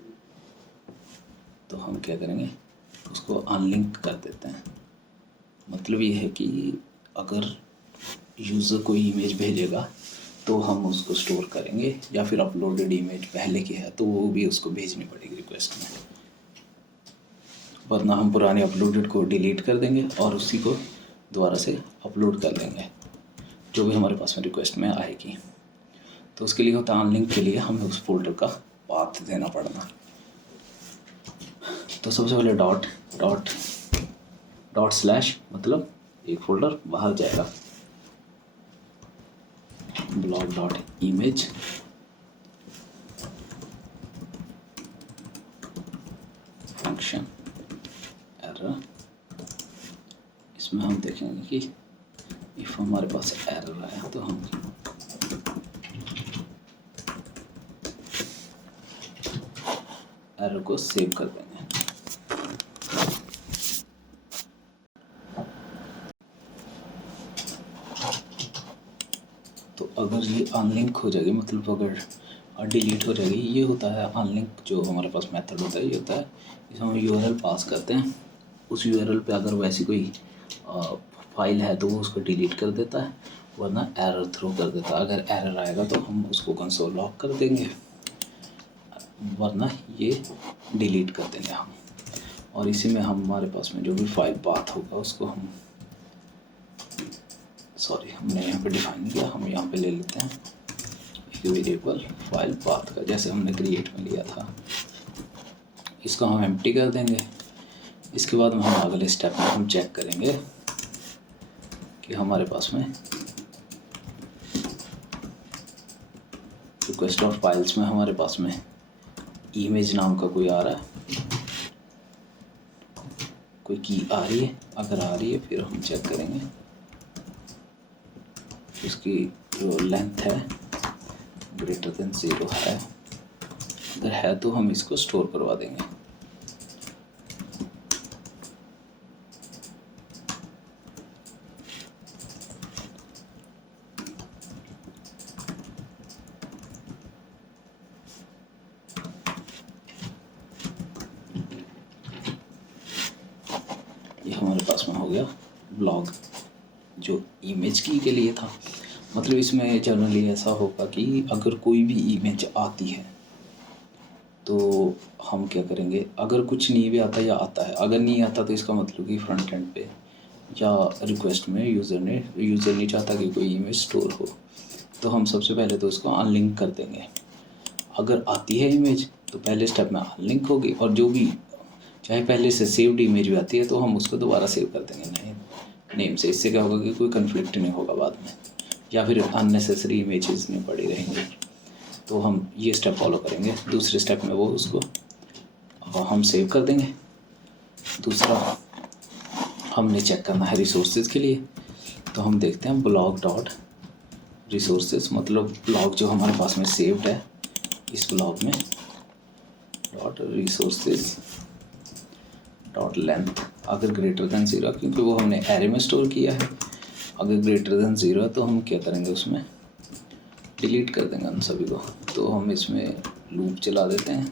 तो हम क्या करेंगे, उसको अनलिंक कर देते हैं। मतलब ये है कि अगर यूज़र कोई इमेज भेजेगा तो हम उसको स्टोर करेंगे, या फिर अपलोडेड इमेज पहले की है तो वो भी उसको भेजनी पड़ेगी रिक्वेस्ट में, वरना हम पुराने अपलोडेड को डिलीट कर देंगे और उसी को दोबारा से अपलोड कर देंगे जो भी हमारे पास में रिक्वेस्ट में आएगी। तो उसके लिए होता है अनलिंक के लिए हमें उस फोल्डर का पाथ देना पड़ना। तो सबसे पहले डॉट स्लैश मतलब एक फोल्डर बाहर जाएगा, blog dot image function error. इसमें हम देखेंगे कि इफ हमारे पास एरर आया तो हम एरर को सेव कर देंगे। तो अगर ये अनलिंक हो जाएगी, मतलब अगर डिलीट हो जाएगी, ये होता है अनलिंक जो हमारे पास मेथड होता है। ये होता है इसमें हम यूआरएल पास करते हैं, उस यूआरएल पे अगर वैसी कोई फाइल है तो वो उसको डिलीट कर देता है, वरना एरर थ्रो कर देता है। अगर एरर आएगा तो हम उसको कंसोल लॉक कर देंगे, वरना ये डिलीट कर देंगे हम। और इसी में हमारे पास में जो भी फाइल पाथ होगा उसको हम हमने यहाँ पे डिफाइन किया, हम यहाँ पे ले लेते हैं एक वेरिएबल फाइल पाथ का, जैसे हमने क्रिएट में लिया था। इसको हम एम्प्टी कर देंगे। इसके बाद हम अगले स्टेप में हम चेक करेंगे कि हमारे पास में रिक्वेस्ट ऑफ फाइल्स में हमारे पास में इमेज नाम का कोई आ रहा है, कोई की आ रही है। अगर आ रही है फिर हम चेक करेंगे इसकी जो लेंथ है ग्रेटर देन 0 है। अगर है तो हम इसको स्टोर करवा देंगे। ये हमारे पास में हो गया ब्लॉग जो इमेज की के लिए था। मतलब इसमें जनरली ऐसा होगा कि अगर कोई भी इमेज आती है तो हम क्या करेंगे, अगर कुछ नहीं भी आता या आता है, अगर नहीं आता तो इसका मतलब कि फ्रंट एंड पे या रिक्वेस्ट में यूज़र नहीं चाहता कि कोई इमेज स्टोर हो, तो हम सबसे पहले तो उसको अनलिंक कर देंगे। अगर आती है इमेज तो पहले स्टेप में अनलिंक होगी, और जो भी चाहे पहले से सेव्ड इमेज भी आती है तो हम उसको दोबारा सेव कर देंगे नए नेम से। इससे क्या होगा कि कोई कन्फ्लिक्ट नहीं होगा बाद में, या फिर अननेसेसरी इमेजेस नहीं पड़ी रहेंगी। तो हम ये स्टेप फॉलो करेंगे। दूसरे स्टेप में वो उसको हम सेव कर देंगे। दूसरा हमने चेक करना है रिसोर्सेज के लिए, तो हम देखते हैं ब्लॉग डॉट रिसोर्सेज, मतलब ब्लॉग जो हमारे पास में सेव्ड है इस ब्लॉग में डॉट रिसोर्सेज डॉट लेंथ अगर ग्रेटर देन 0, क्योंकि वो हमने एरे में स्टोर किया है। अगर ग्रेटर देन 0 है तो हम क्या करेंगे, उसमें डिलीट कर देंगे उन सभी को। तो हम इसमें लूप चला देते हैं।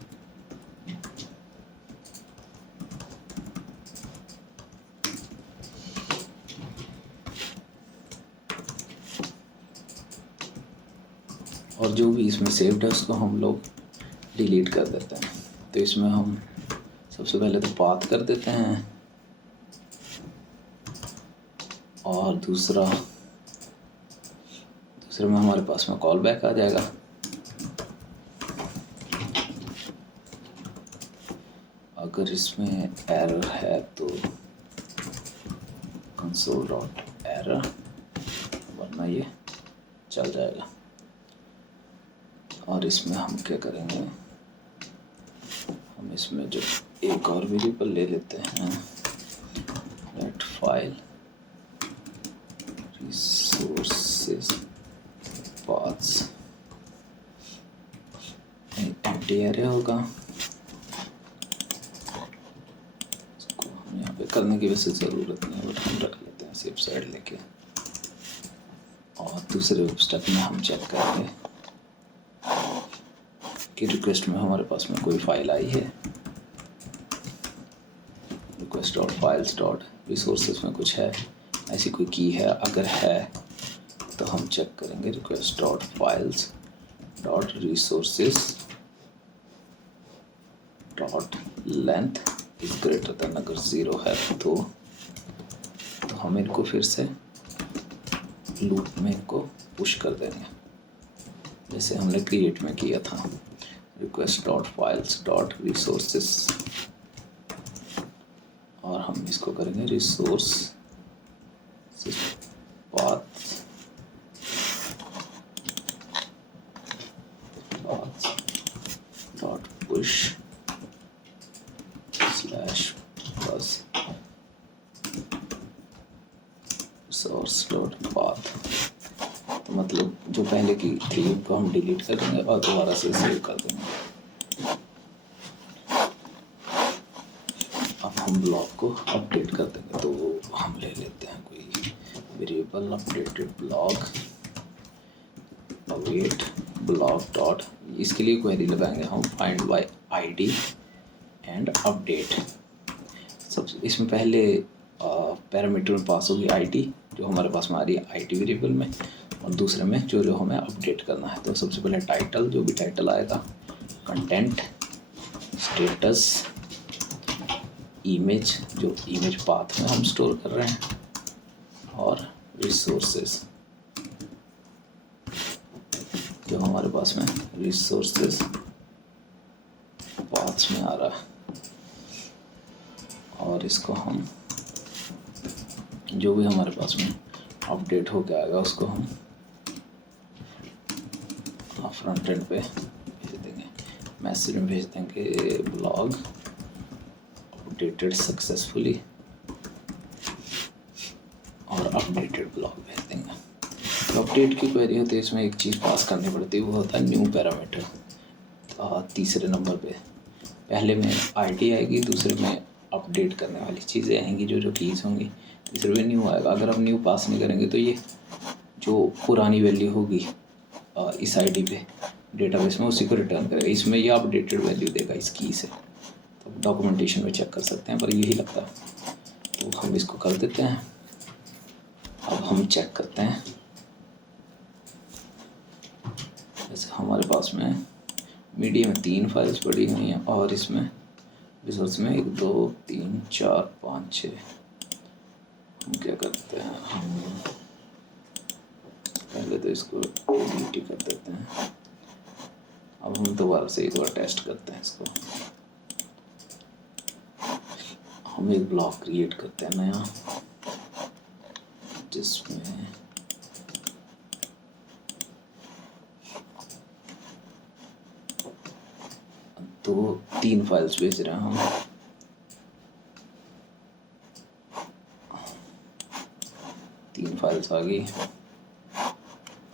और जो भी इसमें सेव्ड है उसको हम लोग डिलीट कर देते हैं। तो इसमें हम सबसे पहले तो पाथ कर देते हैं, और दूसरे में हमारे पास में कॉल बैक आ जाएगा। अगर इसमें एरर है तो कंसोल डॉट एरर, वरना ये चल जाएगा। और इसमें हम क्या करेंगे, हम इसमें जो एक और वेरिएबल ले लेते हैं, let file resources paths, empty array होगा। इसको हम यहाँ पे करने की वैसे ज़रूरत नहीं है, बट हम रख लेते हैं सेफ साइड लेके। और दूसरे स्टेप में हम चेक करेंगे कि रिक्वेस्ट में हमारे पास में कोई फाइल आई है। Request dot files dot resources में कुछ है, ऐसी कोई की है। अगर है तो हम चेक करेंगे request dot files dot resources dot length is greater than, अगर 0 है तो हम इनको फिर से लूप में इनको पुश कर देंगे, जैसे हमने क्रिएट में किया था। Request dot files dot resources, और हम इसको करेंगे resource path dot push slash plus resource dot path. तो मतलब जो पहले की थी उनको हम डिलीट करेंगे और दोबारा से सेव कर देंगे। अब हम ब्लॉक को अपडेट कर देंगे, तो हम ले लेते हैं कोई variable updated block await block dot, इसके लिए क्वेरी लगाएंगे हम find by ID and update. सब इसमें पहले पैरामीटर में पास होगी आईडी जो हमारे पास में आ रही है आईडी वेरिएबल में, और दूसरे में जो हमें अपडेट करना है। तो सबसे पहले टाइटल, जो भी टाइटल आएगा, कंटेंट, स्टेटस, इमेज, जो इमेज पाथ में हम स्टोर कर रहे हैं, और रिसोर्सेज जो हमारे पास में रिसोर्सेज पाथ्स में आ रहा है। और इसको हम जो भी हमारे पास में अपडेट हो के आएगा उसको हम फ्रंट एंड पे भेज देंगे, मैसेज में भेज देंगे ब्लॉग अपडेटेड सक्सेसफुली, और अपडेटेड ब्लॉग भेज देंगे। तो अपडेट की क्वेरी होती है, इसमें एक चीज़ पास करनी पड़ती है, वो होता है न्यू पैरामीटर। तीसरे नंबर पे पहले में आईडी आएगी, दूसरे में अपडेट करने वाली चीज़ें आएंगी, जो कीज़ होंगी, तीसरे में न्यू आएगा। अगर हम न्यू पास नहीं करेंगे तो ये जो पुरानी वैल्यू होगी इस आईडी पे डेटाबेस में, उसी को रिटर्न करेगा। इसमें ये अपडेटेड वैल्यू देगा इस की से। तो डॉक्यूमेंटेशन में चेक कर सकते हैं, पर यही लगता है। तो हम इसको कर देते हैं। अब हम चेक करते हैं, जैसे हमारे पास में मीडिया में 3 फाइल्स पड़ी हुई हैं, और इसमें रिसोर्स में 1 2 3 4 5 6। हम क्या करते हैं, हम पहले तो इसको डिलीट ही कर देते हैं। अब हम दोबारा से एक बार टेस्ट करते हैं इसको। हम एक ब्लॉक क्रिएट करते हैं नया, जिसमें तो 3 फाइल्स भेज रहे हैं हम। 3 फाइल्स आ गई।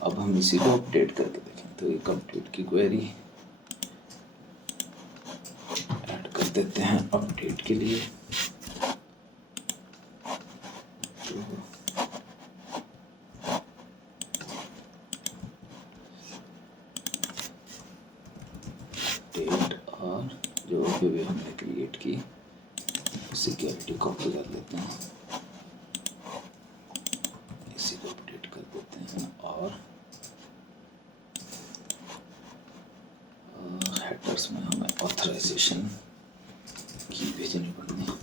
अब हम इसी को अपडेट करके देखें, तो एक अपडेट की क्वेरी ऐड कर देते हैं अपडेट के लिए। डेट और जो भी हमने क्रिएट की उसी की आईडी कॉपी कर लेते हैं, इसी को अपडेट कर देते हैं, और हेडर्स में हमें ऑथराइजेशन की भेजनी पड़नी है।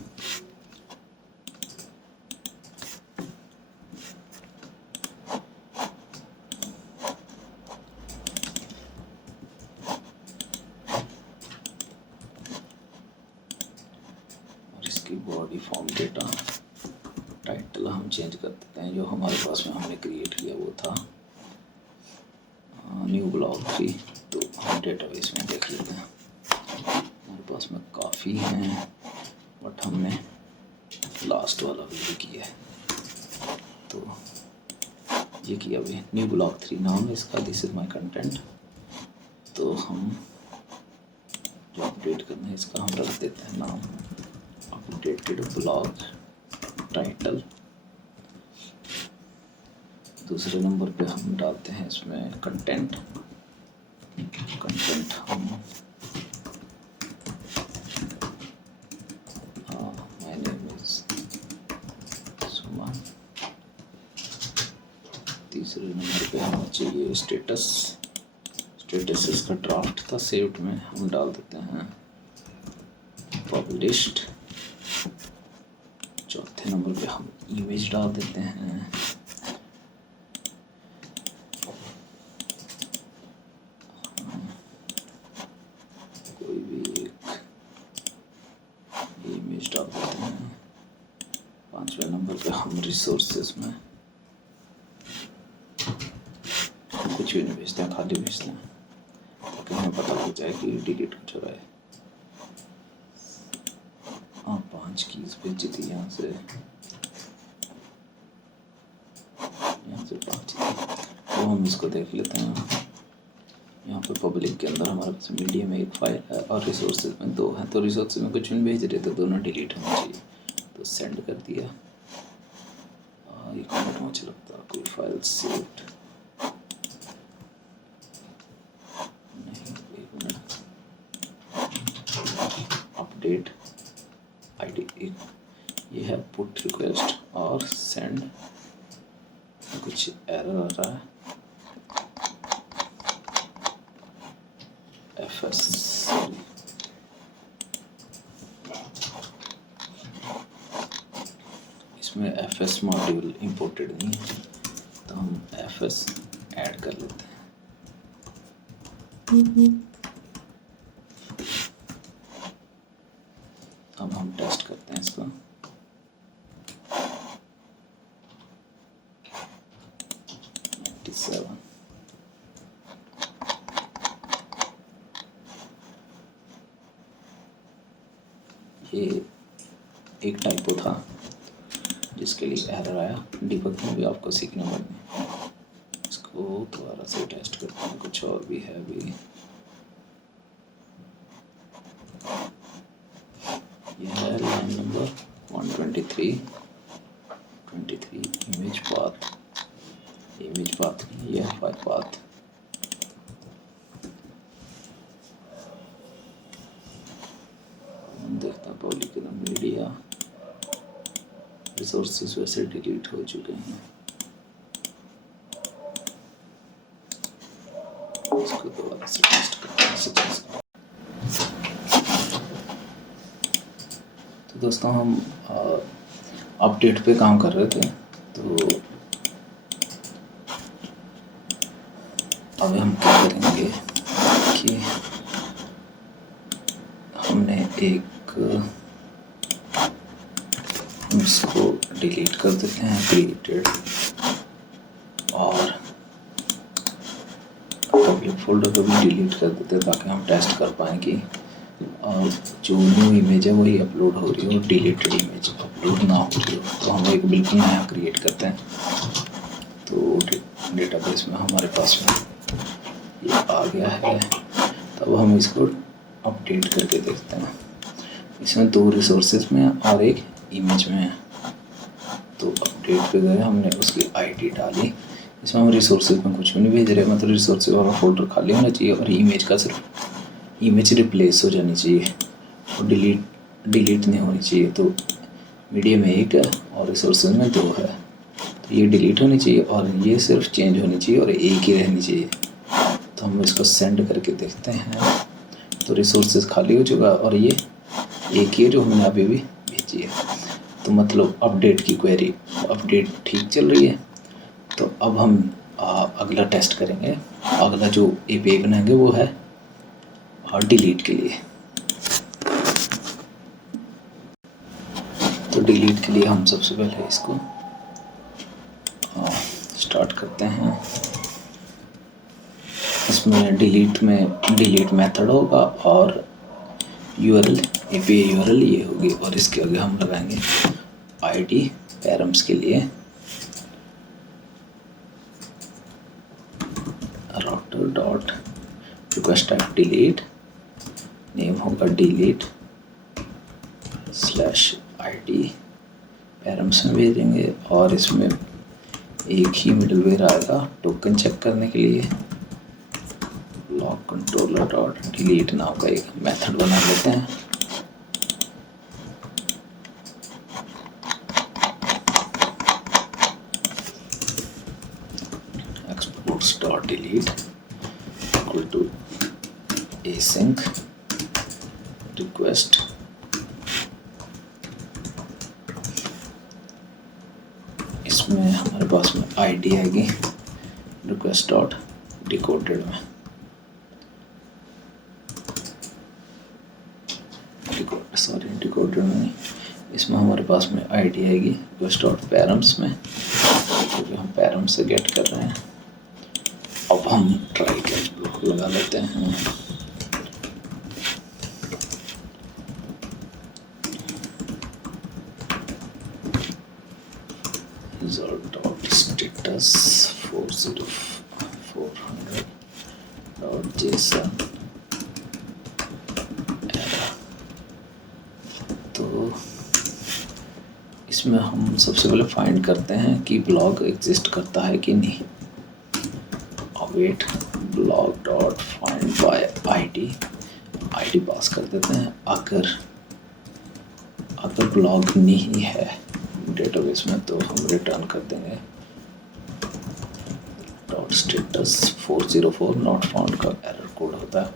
बॉडी फॉर्म डेटा, टाइटल हम चेंज कर देते हैं। जो हमारे पास में हमने क्रिएट किया वो था न्यू ब्लॉग 3, तो हम डेटाबेस में देख लेते हैं। हमारे पास में काफ़ी हैं बट हमने लास्ट वाला भी किया है, तो ये किया अभी न्यू ब्लॉग 3 नाम है इसका, दिस इज माय कंटेंट। तो हम जो अपडेट करना है इसका हम रख देते हैं नाम अपडेटेड ब्लॉग टाइटल। दूसरे नंबर पे हम डालते हैं इसमें कंटेंट हम माय नेम इज सुमन। तीसरे नंबर पे हमें चाहिए स्टेटस इसका ड्राफ्ट था सेव्ड में, हम डाल देते हैं पब्लिश्ड। चौथे नंबर पे हम इमेज डाल देते हैं कोई भी एक इमेज डाल देते हैं। पांचवें नंबर पे हम रिसोर्सेज में कुछ भी नहीं भेजते हैं, खाली भेजते हैं ताकि हमें पता लग जाए कि डिलीट कुछ हो रहा है। 5 कीज भेजी थी यहाँ से 5 थी, तो हम इसको देख लेते हैं। यहाँ पे पब्लिक के अंदर हमारे पास मीडिया में एक फाइल है और रिसोर्सेज में 2 हैं, तो रिसोर्सेज में कुछ भी भेज रहे तो दोनों डिलीट होना चाहिए, तो सेंड कर दिया। एक मिनट मुझे लगता है कोई फाइल सेव्ड नहीं, एक मिनट। अपडेट आईडी ये है पुट रिक्वेस्ट और सेंड, कुछ एरर आ रहा है FS, इसमें FS मॉड्यूल इंपोर्टेड नहीं है तो हम FS ऐड कर लेते हैं। अब हम टेस्ट करते हैं इसको। ये एक टाइपो था जिसके लिए एरर आया, डिबग में भी आपको सीखना पड़ेगा। इसको दोबारा से टेस्ट करते हैं, कुछ और भी है अभी। यह है लाइन नंबर 123 इमेज पाथ ये है फाइल पाथ। देखते हैं पॉलीगन मीडिया रिसोर्सेज वैसे डिलीट हो चुके हैं, इसको दोबारा से टेस्ट करते हैं। तो दोस्तों हम अपडेट पे काम कर रहे थे, तो अब हम क्या करेंगे कि हमने एक इसको डिलीट कर देते हैं क्रिएटेड, और पब्लिक फोल्डर को भी डिलीट कर देते हैं ताकि हम टेस्ट कर पाएँ कि जो न्यू इमेज है वही अपलोड हो रही हो, डिलीटेड इमेज अपलोड ना हो रही हो। तो हम एक बिल्कुल नया क्रिएट करते हैं। तो डेटाबेस में हमारे पास में ये आ गया है, तब हम इसको अपडेट करके देखते हैं। इसमें 2 रिसोर्सेज में और एक इमेज में है। तो अपडेट पे गए, हमने उसकी आईडी डाली। इसमें हम रिसोर्सेज में कुछ भी नहीं भेज रहे, मतलब रिसोर्सेज वाला फोल्डर खाली होना चाहिए और इमेज का सिर्फ इमेज रिप्लेस हो जानी चाहिए और डिलीट नहीं होनी चाहिए। तो मीडिया में 1 है और रिसोर्सेज में 2 है, तो ये डिलीट होनी चाहिए और ये सिर्फ चेंज होनी चाहिए और एक ही रहनी चाहिए। तो हम इसको सेंड करके देखते हैं, तो रिसोर्सेज खाली हो चुका और ये एक ही है जो हमने अभी भी भेजी है। तो मतलब अपडेट की क्वेरी अपडेट ठीक चल रही है। तो अब हम अगला टेस्ट करेंगे। अगला जो API बनाएंगे वो है डिलीट के लिए। डिलीट के लिए हम सबसे पहले इसको स्टार्ट करते हैं। इसमें डिलीट मेथड होगा और यूआरएल एपीआई यूआरएल ये होगी, और इसके आगे हम लगाएंगे आईडी पैरम्स के लिए router dot request type delete, name होगा डिलीट /id पैरम्स में भेजेंगे, और इसमें एक ही मिडलवेयर आएगा टोकन चेक करने के लिए। ब्लॉक कंट्रोलर डॉट डिलीट नाम का एक मेथड बना लेते हैं। Exports dot delete equal to async request इसमें हमारे पास में आईडी आएगी रिक्वेस्ट डॉट डिकोडेड में, डिकोडेड में नहीं, इसमें हमारे पास में आईडी आएगी रिक्वेस्ट डॉट पैरम्स में, क्योंकि हम पैरम्स से गेट कर रहे हैं। अब हम ट्राई कैच ब्लॉक लगा लेते हैं। result dot status 40400.json error। तो इसमें हम सबसे पहले फाइंड करते हैं कि ब्लॉग एग्जिस्ट करता है कि नहीं। Await blog dot find by ID पास कर देते हैं। अगर ब्लॉग नहीं है डेटाबेस में तो हम रिटर्न कर देंगे डॉट स्टेटस 404 नॉट फाउंड का एरर कोड होता है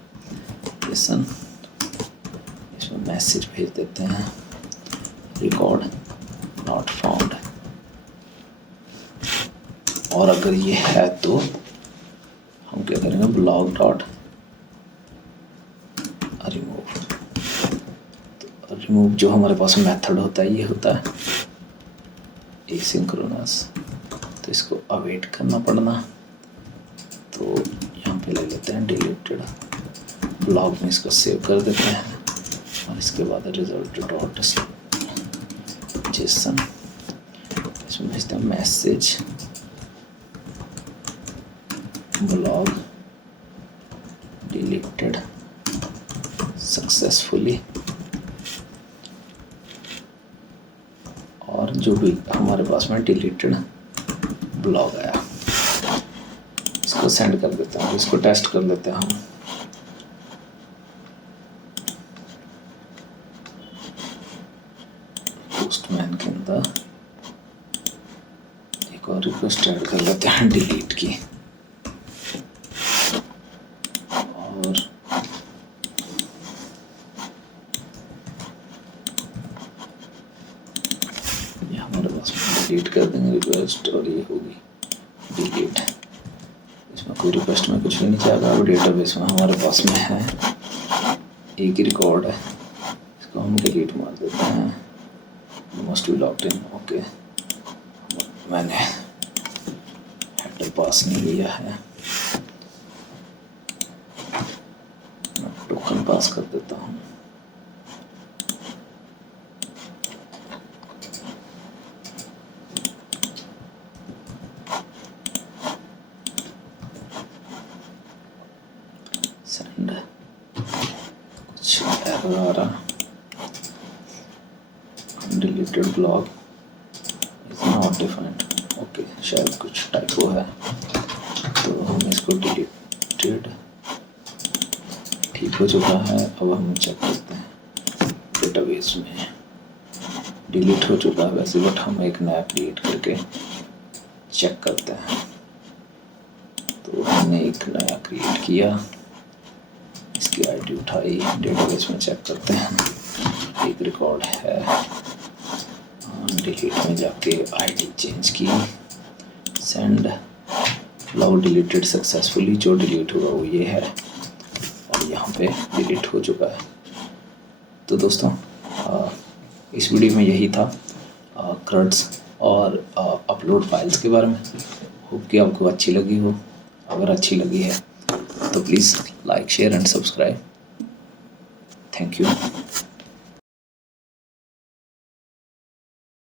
लिसन। इसमें मैसेज भेज देते हैं रिकॉर्ड नॉट फाउंड, और अगर ये है तो हम क्या करेंगे ब्लॉग डॉट रिमूव जो हमारे पास मेथड होता है ये होता है एसिंक्रोनस, तो इसको अवेट करना पड़ना। तो यहाँ पे ले लेते हैं डिलीटेड ब्लॉग में, इसको सेव कर देते हैं, और इसके बाद रिजल्ट डॉट जेसन इसमें भेजते हैं मैसेज ब्लॉग डिलीटेड सक्सेसफुली, और जो भी हमारे पास में डिलीटेड ब्लॉग आया इसको सेंड कर देते हैं। इसको टेस्ट कर लेते हैं हम। पोस्टमैन के अंदर एक और रिक्वेस्ट ऐड कर लेते हैं डिलीट की, और डिलीट कर देंगे रिक्वेस्ट, और ये होगी डिलीट। इसमें कोई रिक्वेस्ट में कुछ भी नहीं जाएगा। अब डेटाबेस में हमारे पास में है एक ही रिकॉर्ड है, इसको हम डिलीट मार देते हैं। Must be logged in, okay. मैंने हेडर पास नहीं लिया है, मैं टोकन पास कर देता हूँ। सेंड कुछ एरर आ रहा, deleted blog is not defined, okay शायद कुछ टाइपो है, तो हम इसको डिलीटेड ठीक हो चुका है। अब हम चेक करते हैं डेटाबेस में डिलीट हो चुका है वैसे, बट हम एक नया क्रिएट करके चेक करते हैं। तो हमने एक नया क्रिएट किया, इसकी आईडी उठाई, डेटाबेस में चेक करते हैं एक रिकॉर्ड है, डिलीट में जाके आईडी चेंज की, सेंड ब्लॉग डिलीटेड सक्सेसफुली, जो डिलीट हुआ वो ये है, और यहाँ पे डिलीट हो चुका है। तो दोस्तों इस वीडियो में यही था। CRUDs और अपलोड फाइल्स के बारे में। होप कि आपको अच्छी लगी हो। अगर अच्छी लगी है तो please like share and subscribe. Thank you.